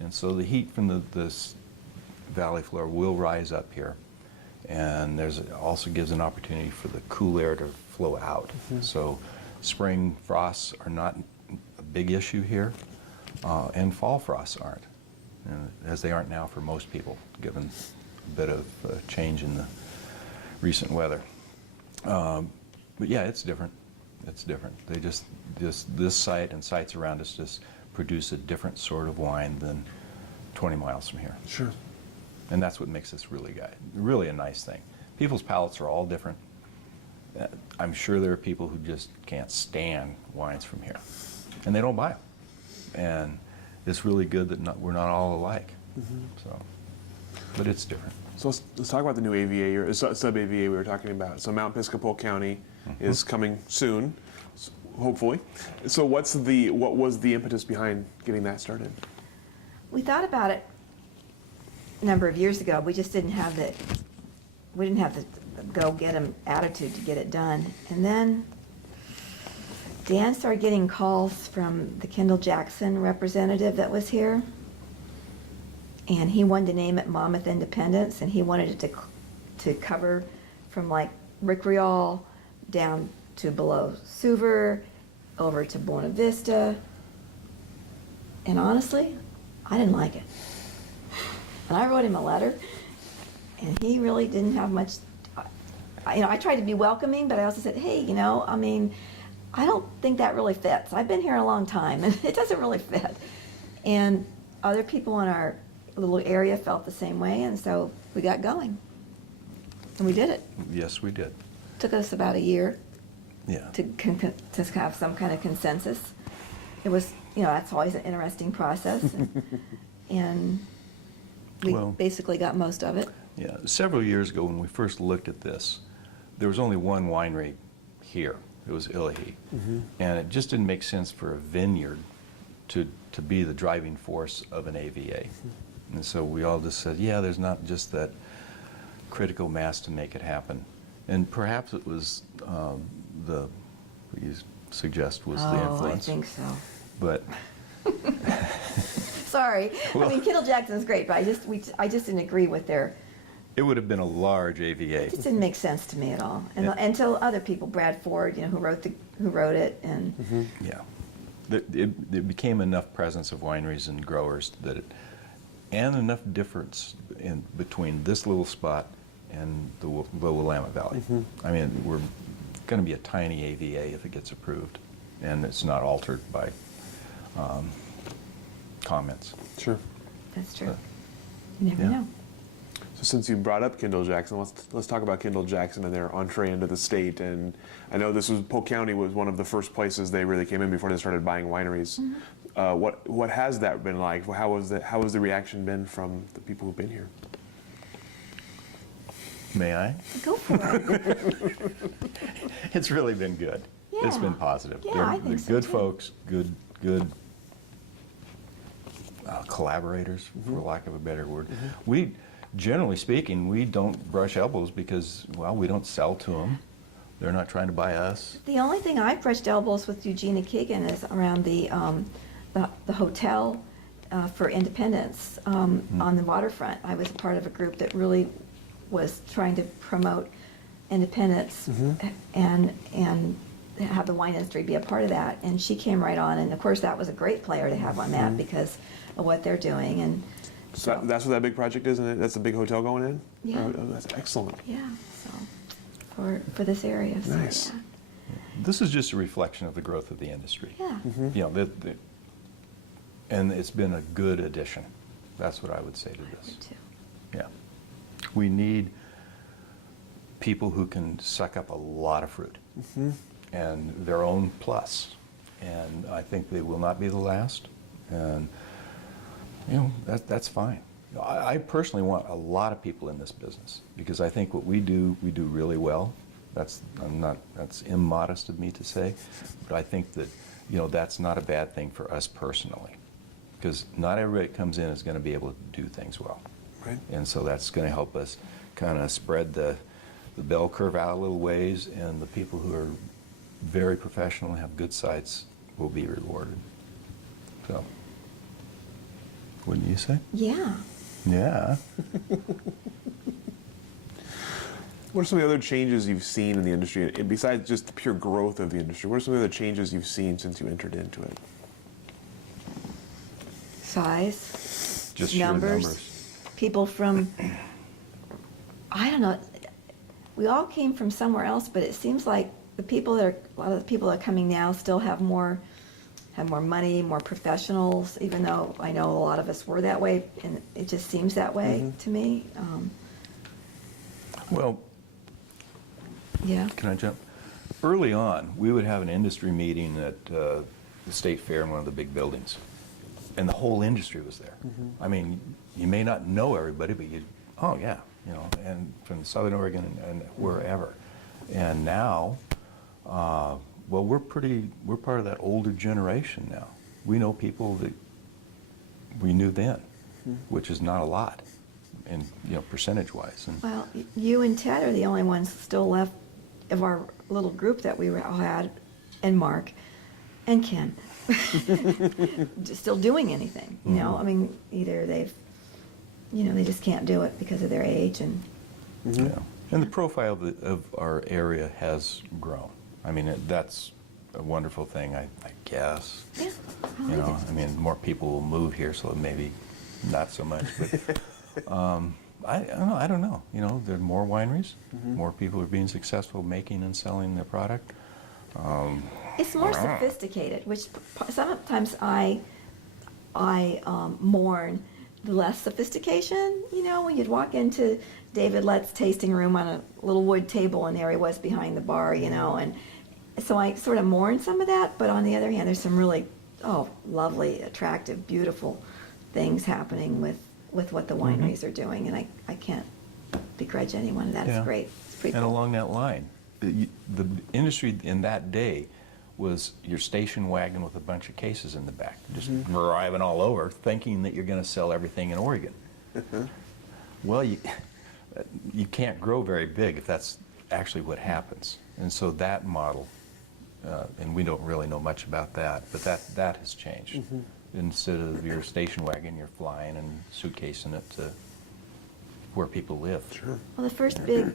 And so the heat from this valley floor will rise up here. And also gives an opportunity for the cool air to flow out. So spring frosts are not a big issue here, and fall frosts aren't, as they aren't now for most people, given a bit of change in the recent weather. But yeah, it's different. It's different. They just this site and sites around us just produce a different sort of wine than 20 miles from here. Sure. And that's what makes this really a nice thing. People's palates are all different. I'm sure there are people who just can't stand wines from here, and they don't buy them. And it's really good that we're not all alike. So, but it's different. So let's talk about the new AVA, or sub-AVA we were talking about. So Mount Pisgah, Polk County is coming soon, hopefully. So what was the impetus behind getting that started? We thought about it a number of years ago. We just didn't have the go-get-'em attitude to get it done. And then Dan started getting calls from the Kendall Jackson representative that was here. And he wanted to name it Monmouth Independence, and he wanted it to cover from like Rick Rial down to below Suver, over to Buena Vista. And honestly, I didn't like it. And I wrote him a letter, and he really didn't have much. I tried to be welcoming, but I also said, hey, I don't think that really fits. I've been here a long time, and it doesn't really fit. And other people in our little area felt the same way, and so we got going. And we did it. Yes, we did. Took us about a year Yeah. to have some kind of consensus. It was that's always an interesting process. And we Well- basically got most of it. Yeah, several years ago when we first looked at this, there was only one winery here. It was Illahee. And it just didn't make sense for a vineyard to be the driving force of an AVA. And so we all just said, yeah, there's not just that critical mass to make it happen. And perhaps it was what you suggest was the influence. I think so. But Sorry. Well- I mean, Kendall Jackson's great, but I just didn't agree with their. it would have been a large AVA. It just didn't make sense to me at all. And Yeah. until other people, Brad Ford, who wrote it, and Yeah. It became enough presence of wineries and growers and enough difference between this little spot and the Willamette Valley. I mean, we're going to be a tiny AVA if it gets approved, and it's not altered by comments. Sure. that's true. But- You never yeah. know. So since you brought up Kendall Jackson, let's talk about Kendall Jackson and their entree into the state. And I know Polk County was one of the first places they really came in before they started buying wineries. What has that been like? How has the reaction been from the people who've been here? May I? Go for it. It's really been good. It's been Yeah. positive. Yeah, I think they're so, good too. folks, good collaborators, for lack of a better word. We, generally speaking, we don't brush elbows because, well, we don't sell to them. They're not trying to buy us. The only thing I've brushed elbows with Eugenia Keegan is around the hotel for independence on the waterfront. I was a part of a group that really was trying to promote independence and have the wine industry be a part of that. And she came right on, and of course that was a great player to have on that because of what they're doing. And So that's what that big project is, and that's a big hotel going in? Yeah. Oh, that's excellent. yeah, so for this area. So, Nice. This is just a reflection of the growth of the industry. Yeah. You know, and it's been a good addition. That's what I would say to I this. do too. Yeah. We need people who can suck up a lot of fruit and their own plus. And I think they will not be the last. And, that's fine. I personally want a lot of people in this business because I think what we do really well. That's immodest of me to say, but I think that, that's not a bad thing for us personally because not everybody that comes in is going to be able to do things well. Right. And so that's going to help us kind of spread the bell curve out a little ways, and the people who are very professional and have good sites will be rewarded. So, wouldn't you say? Yeah. Yeah. What are some of the other changes you've seen in the industry, and besides just the pure growth of the industry? What are some of the other changes you've seen since you entered into it? Size, Just sheer numbers. people from, I don't know, we all came from somewhere else, but it seems like a lot of the people that are coming now still have more money, more professionals, even though I know a lot of us were that way, and it just seems that way to me. Well, Yeah. can I jump? Early on, we would have an industry meeting at the State Fair in one of the big buildings, and the whole industry was there. I mean, you may not know everybody, but oh yeah, and from Southern Oregon and wherever. And now, well, we're part of that older generation now. We know people that we knew then, which is not a lot, and percentage-wise. And Well, you and Ted are the only ones still left of our little group that we all had, and Mark, and Ken, still doing anything. I mean, either they've, they just can't do it because of their age, and yeah, and the profile of our area has grown. I mean, that's a wonderful thing, I guess. yeah, I like it. I mean, more people will move here, so maybe not so much. But I don't know. There are more wineries, more people are being successful making and selling their product. It's more sophisticated, which sometimes I mourn the less sophistication. When you'd walk into David Lett's tasting room on a little wood table, and there he was behind the bar, and so I sort of mourn some of that. But on the other hand, there's some really lovely, attractive, beautiful things happening with what the wineries are doing, and I can't begrudge anyone of that. Yeah. It's great. It's pretty And cool. along that line, the industry in that day was your station wagon with a bunch of cases in the back, just driving all over, thinking that you're going to sell everything in Oregon. Well, you can't grow very big if that's actually what happens. And so that model, and we don't really know much about that, but that has changed. Instead of your station wagon, you're flying and suitcasing it to where people live. Sure. Well, the first big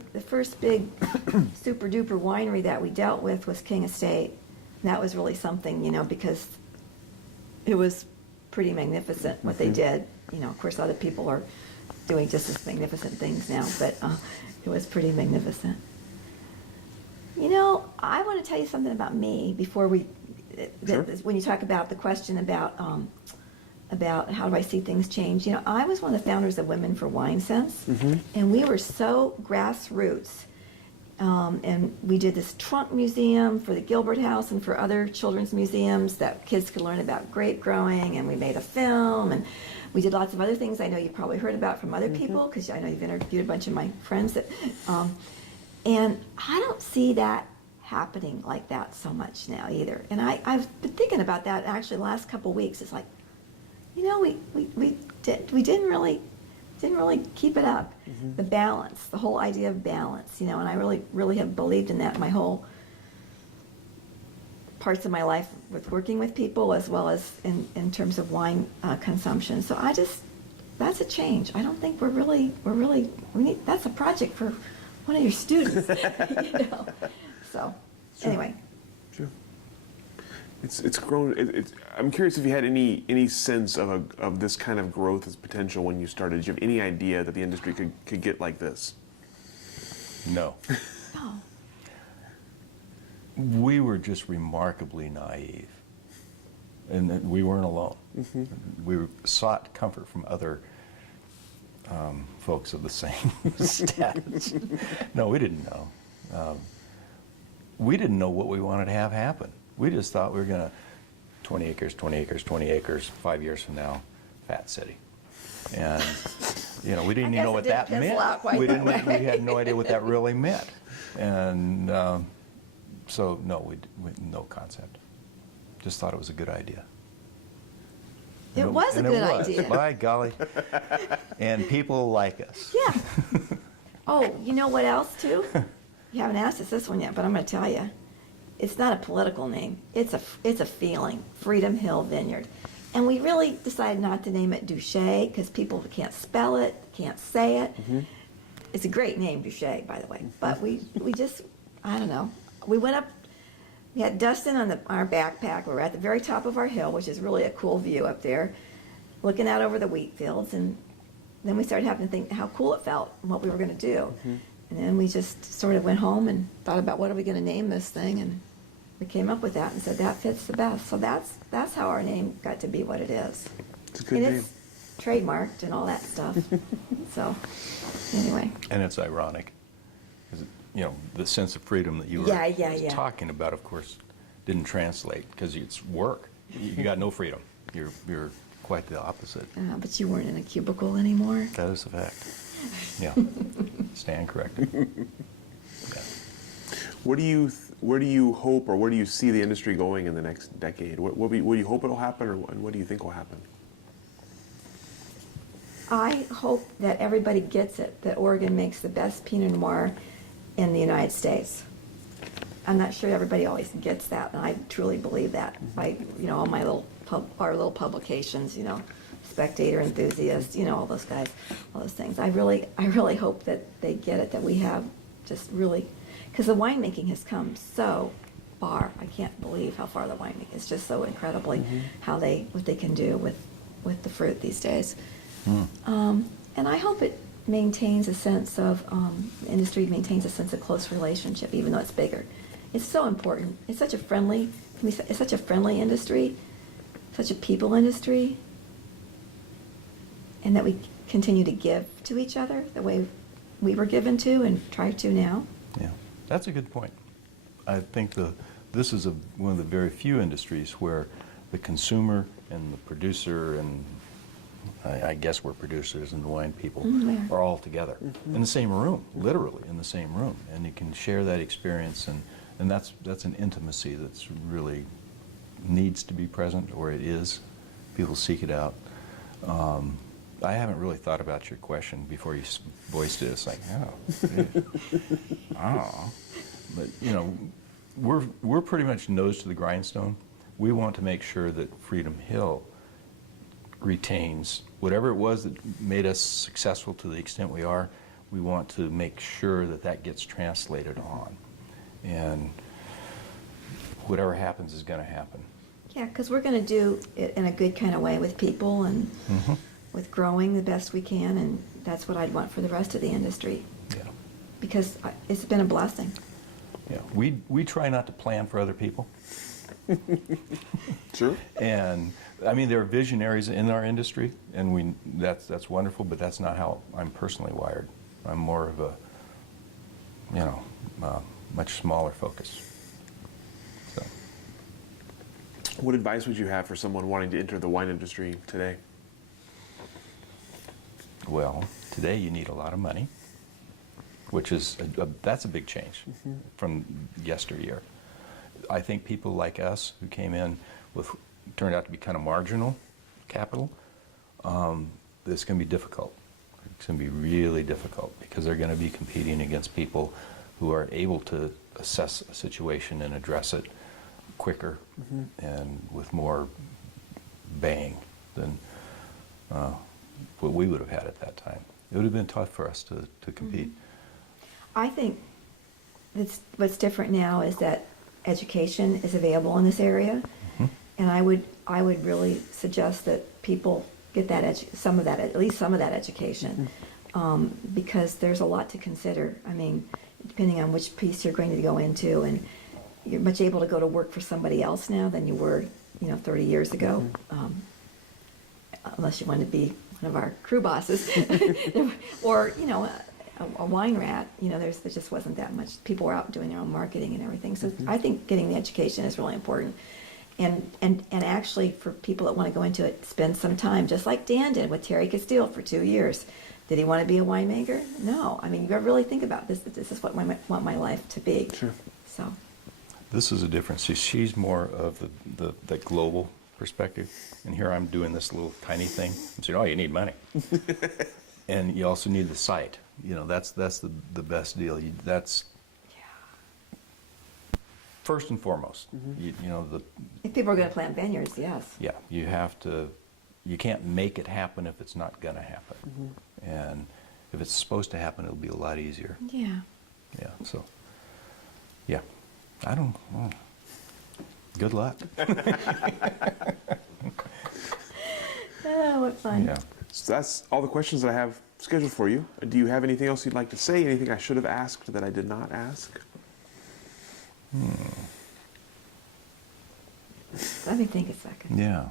super duper winery that we dealt with was King Estate. And that was really something, because it was pretty magnificent what they did. Of course, other people are doing just as magnificent things now, but it was pretty magnificent. I want to tell you something about me before we, Sure. when you talk about the question about how do I see things change. I was one of the founders of Women for Wine Sense, and we were so grassroots. And we did this trunk museum for the Gilbert House and for other children's museums that kids could learn about grape growing, and we made a film, and we did lots of other things I know you probably heard about from other people, because I know you've interviewed a bunch of my friends that, and I don't see that happening like that so much now either. And I've been thinking about that actually the last couple of weeks. It's like, we didn't really keep it up. The balance, the whole idea of balance, and I really have believed in that my whole parts of my life with working with people as well as in terms of wine consumption. So that's a change. I don't think we need, that's a project for one of your students, So, Sure. anyway. Sure. It's grown. I'm curious if you had any sense of this kind of growth as potential when you started. Did you have any idea that the industry could get like this? No. Oh, We were just remarkably naive. And that we weren't alone. We sought comfort from other folks of the same status. No, we didn't know. We didn't know what we wanted to have happen. We just thought we were going to 20 acres, 20 acres, 20 acres, 5 years from now, fat city. And, we didn't I even know guess what it that didn't pencil out quite meant. that way. We had no idea what that really meant. And so, no, we no concept. Just thought it was a good idea. it was a And good it was. idea. By golly. And people like us. Yeah. Oh, you know what else too? You haven't asked us this one yet, but I'm going to tell you. It's not a political name. It's a feeling. Freedom Hill Vineyard. And we really decided not to name it Dusschee because people can't spell it, can't say it. It's a great name, Dusschee, by the way. But we just, I don't know. We went up, we had Dustin on our backpack. We were at the very top of our hill, which is really a cool view up there, looking out over the wheat fields. And then we started having to think how cool it felt and what we were going to do. And then we just sort of went home and thought about what are we going to name this thing, and we came up with that and said that fits the best. So that's how our name got to be what it is. It's a good And name. it's trademarked and all that stuff. So anyway, And it's ironic. 'Cause, the sense of freedom that you were Yeah. talking about, of course, didn't translate because it's work. You got no freedom. You're quite the opposite. but you weren't in a cubicle anymore. That is a fact. Yeah. Stand corrected. Yeah. Where do you hope, or where do you see the industry going in the next decade? What do you hope it'll happen, and what do you think will happen? I hope that everybody gets it, that Oregon makes the best Pinot Noir in the United States. I'm not sure everybody always gets that, and I truly believe that by, all my our little publications, Spectator, Enthusiast, all those guys, all those things. I really hope that they get it, that we have just really, because the winemaking has come so far. I can't believe how far the winemaking is, just so incredibly what they can do with the fruit these days. And I hope it maintains a sense of, industry maintains a sense of close relationship, even though it's bigger. It's so important. It's such a friendly industry, such a people industry, and that we continue to give to each other the way we were given to and try to now. Yeah, that's a good point. I think this is one of the very few industries where the consumer and the producer, and I guess we're producers and the wine people, we are. are all together in the same room, literally in the same room, and you can share that experience, and that's an intimacy that's really needs to be present, or it is. People seek it out. I haven't really thought about your question before you voiced it. It's like, oh, but you know, we're pretty much nose to the grindstone. We want to make sure that Freedom Hill retains whatever it was that made us successful to the extent we are. We want to make sure that that gets translated on, and whatever happens is going to happen. Yeah, because we're going to do it in a good kind of way with people and with growing the best we can, and that's what I'd want for the rest of the industry, Yeah, because it's been a blessing. yeah. We try not to plan for other people. Sure. And I mean, there are visionaries in our industry, and that's wonderful. But that's not how I'm personally wired. I'm more of a, much smaller focus. So, What advice would you have for someone wanting to enter the wine industry today? well, today you need a lot of money, which is that's a big change from yesteryear. I think people like us who came in with turned out to be kind of marginal capital. It's going to be difficult. It's going to be really difficult because they're going to be competing against people who are able to assess a situation and address it quicker and with more bang than what we would have had at that time. It would have been tough for us to compete. I think what's different now is that education is available in this area, and I would really suggest that people get that at least some of that education, because there's a lot to consider. I mean, depending on which piece you're going to go into, and you're much able to go to work for somebody else now than you were, 30 years ago, unless you want to be one of our crew bosses, or a wine rat. There just wasn't that much. People were out doing their own marketing and everything. So I think getting the education is really important. And actually, for people that want to go into it, spend some time, just like Dan did with Terry Castile for 2 years. Did he want to be a winemaker? No. I mean, you got to really think about this. This is what I want my life to be. Sure. So. This is a difference. See, she's more of the global perspective, and here I'm doing this little tiny thing. And saying, oh, you need money, and you also need the site. That's the best deal. That's first and foremost. If people are going to plant vineyards, yes. Yeah, you have to. You can't make it happen if it's not going to happen, and if it's supposed to happen, it'll be a lot easier. Yeah. Yeah. So, yeah, I don't. Oh. Good luck. Oh, what fun. Yeah. So that's all the questions that I have scheduled for you. Do you have anything else you'd like to say? Anything I should have asked that I did not ask? Let me think a second. Yeah.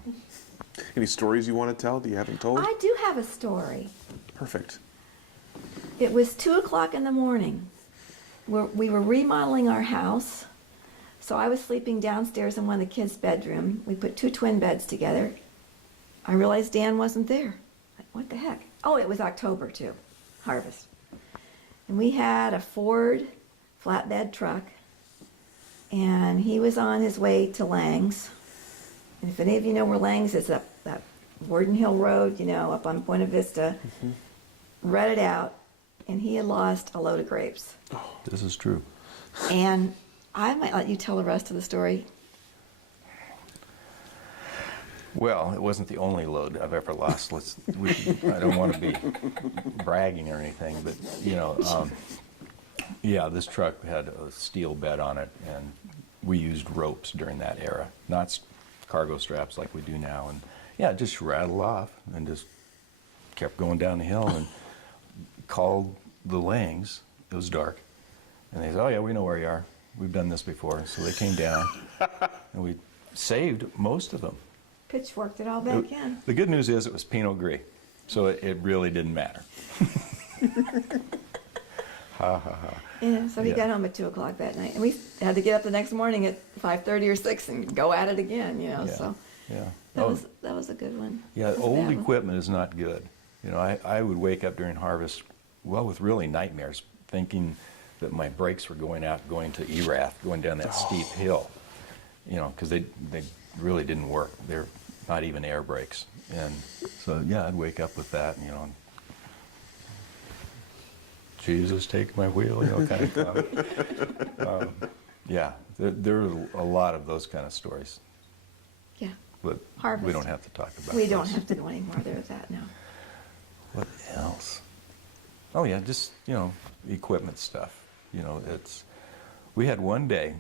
Any stories you want to tell that you haven't told? I do have a story. Perfect. It was 2:00 in the morning. We were remodeling our house. So I was sleeping downstairs in one of the kids' bedroom. We put 2 twin beds together. I realized Dan wasn't there. Like, what the heck? Oh, it was October too, harvest. And we had a Ford flatbed truck, and he was on his way to Lang's. And if any of you know where Lang's is, up that Warden Hill Road, up on Buena Vista, read it out, and he had lost a load of grapes. This is true. And I might let you tell the rest of the story. Well, it wasn't the only load I've ever lost. I don't want to be bragging or anything, but yeah, this truck had a steel bed on it, and we used ropes during that era, not cargo straps like we do now. And yeah, it just rattled off and just kept going down the hill, and called the Langs. It was dark, and they said, "Oh yeah, we know where you are. We've done this before." So they came down, and we saved most of them. Pitchforked it all back in. The good news is it was Pinot Gris, so it really didn't matter. Ha ha ha. Yeah, so he Yeah. got home at 2:00 that night, and we had to get up the next morning at 5:30 or 6 and go at it again. Yeah. So Yeah. That was a good one. Yeah, That was a old bad one. equipment is not good. You know, I would wake up during harvest, well, with really nightmares, thinking that my brakes were going to Erath, going down that steep hill. You know, because they really didn't work. They're not even air brakes. And so, yeah, I'd wake up with that, you know, and, Jesus, take my wheel, you know, kind of comment. Yeah, there are a lot of those kind of stories, Yeah. but Harvest. we don't have to talk about We those. don't have to know anymore. There's that now. What else? Oh yeah, just, you know, equipment stuff. You know, we had one day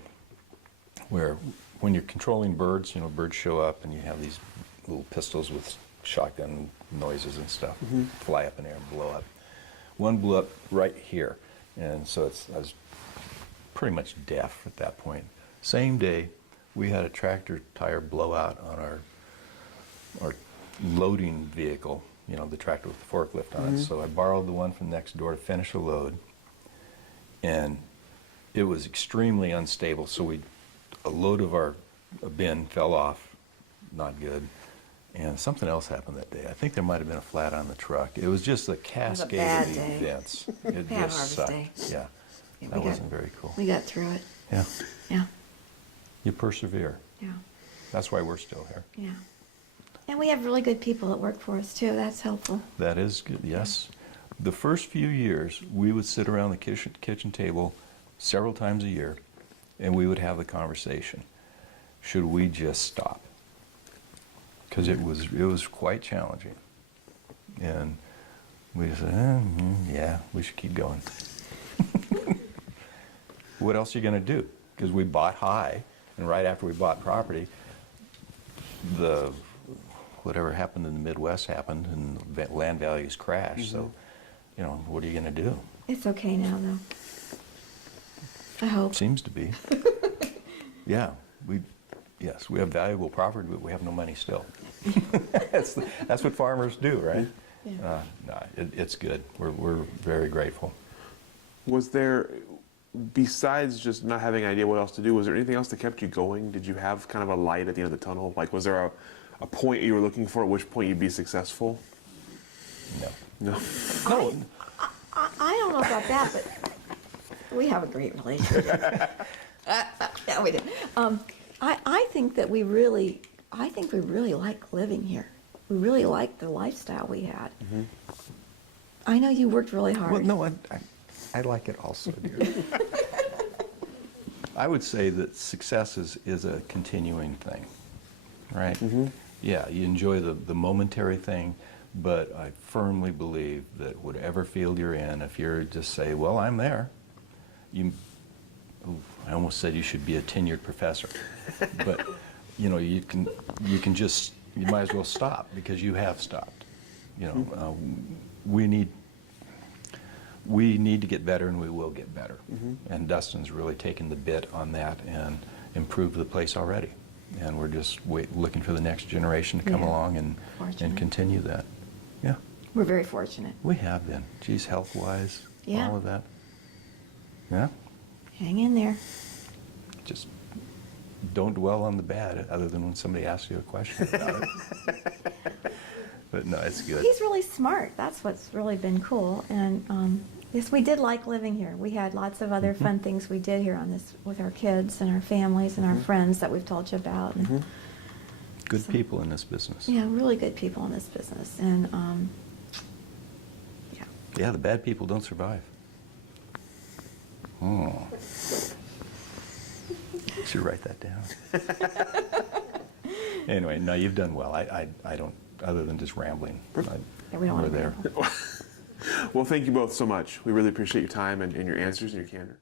where when you're controlling birds, you know, birds show up and you have these little pistols with shotgun noises and stuff, fly up in the air and blow up. One blew up right here, and so I was pretty much deaf at that point. Same day, we had a tractor tire blowout on our loading vehicle, you know, the tractor with the forklift on it. So I borrowed the one from next door to finish a load, and it was extremely unstable. So a load of our bin fell off, not good. And something else happened that day. I think there might have been a flat on the truck. It was just a cascade bad of day. events. It Bad just harvest sucked. day. Yeah, Yeah, that wasn't very cool. We got through it. Yeah, Yeah. you persevere. Yeah. That's why we're still here. Yeah. And we have really good people that work for us too. That's helpful. That is good, yes. The first few years, we would sit around the kitchen table several times a year, and we would have the conversation. Should we just stop? Because it was quite challenging. And we said, yeah, we should keep going. What else are you going to do? Because we bought high, and right after we bought property, whatever happened in the Midwest happened, and land values crashed. So, you know, what are you going to do? It's okay now though. I hope. Seems to be. Yeah, yes, we have valuable property, but we have no money still. That's what farmers do, right? Yeah. No, it's good. We're very grateful. Was there, besides just not having an idea what else to do, was there anything else that kept you going? Did you have kind of a light at the end of the tunnel? Like, was there a point you were looking for at which point you'd be successful? No. No. No. I don't know about that, but we have a great relationship. Yeah, we do. I think that we really like living here. We really like the lifestyle we had. I know you worked really hard. Well, no, I like it also, dear. I would say that success is a continuing thing, right? Yeah, you enjoy the momentary thing, but I firmly believe that whatever field you're in, if you're just say, well, I'm there, I almost said you should be a tenured professor, but you know, you might as well stop because you have stopped. You know, we need to get better, and we will get better. And Dustin's really taken the bit on that and improved the place already. And we're just looking for the next generation to come Yeah. along and Fortunate. continue that. Yeah, We're very fortunate. we have been. Geez, health-wise, Yeah. all of that. Yeah, Hang in there. just don't dwell on the bad other than when somebody asks you a question about it. But no, it's good. He's really smart. That's what's really been cool. And yes, we did like living here. We had lots of other fun things we did here on this with our kids and our families and our friends that we've told you about. And Good so- people in this business. yeah, really good people in this business. And yeah. Yeah, the bad people don't survive. Oh. Should write that down. Anyway, no, you've done well. I don't, other than just rambling. Yeah, we don't we're wanna there. ramble. Well, thank you both so much. We really appreciate your time and your answers and your candor.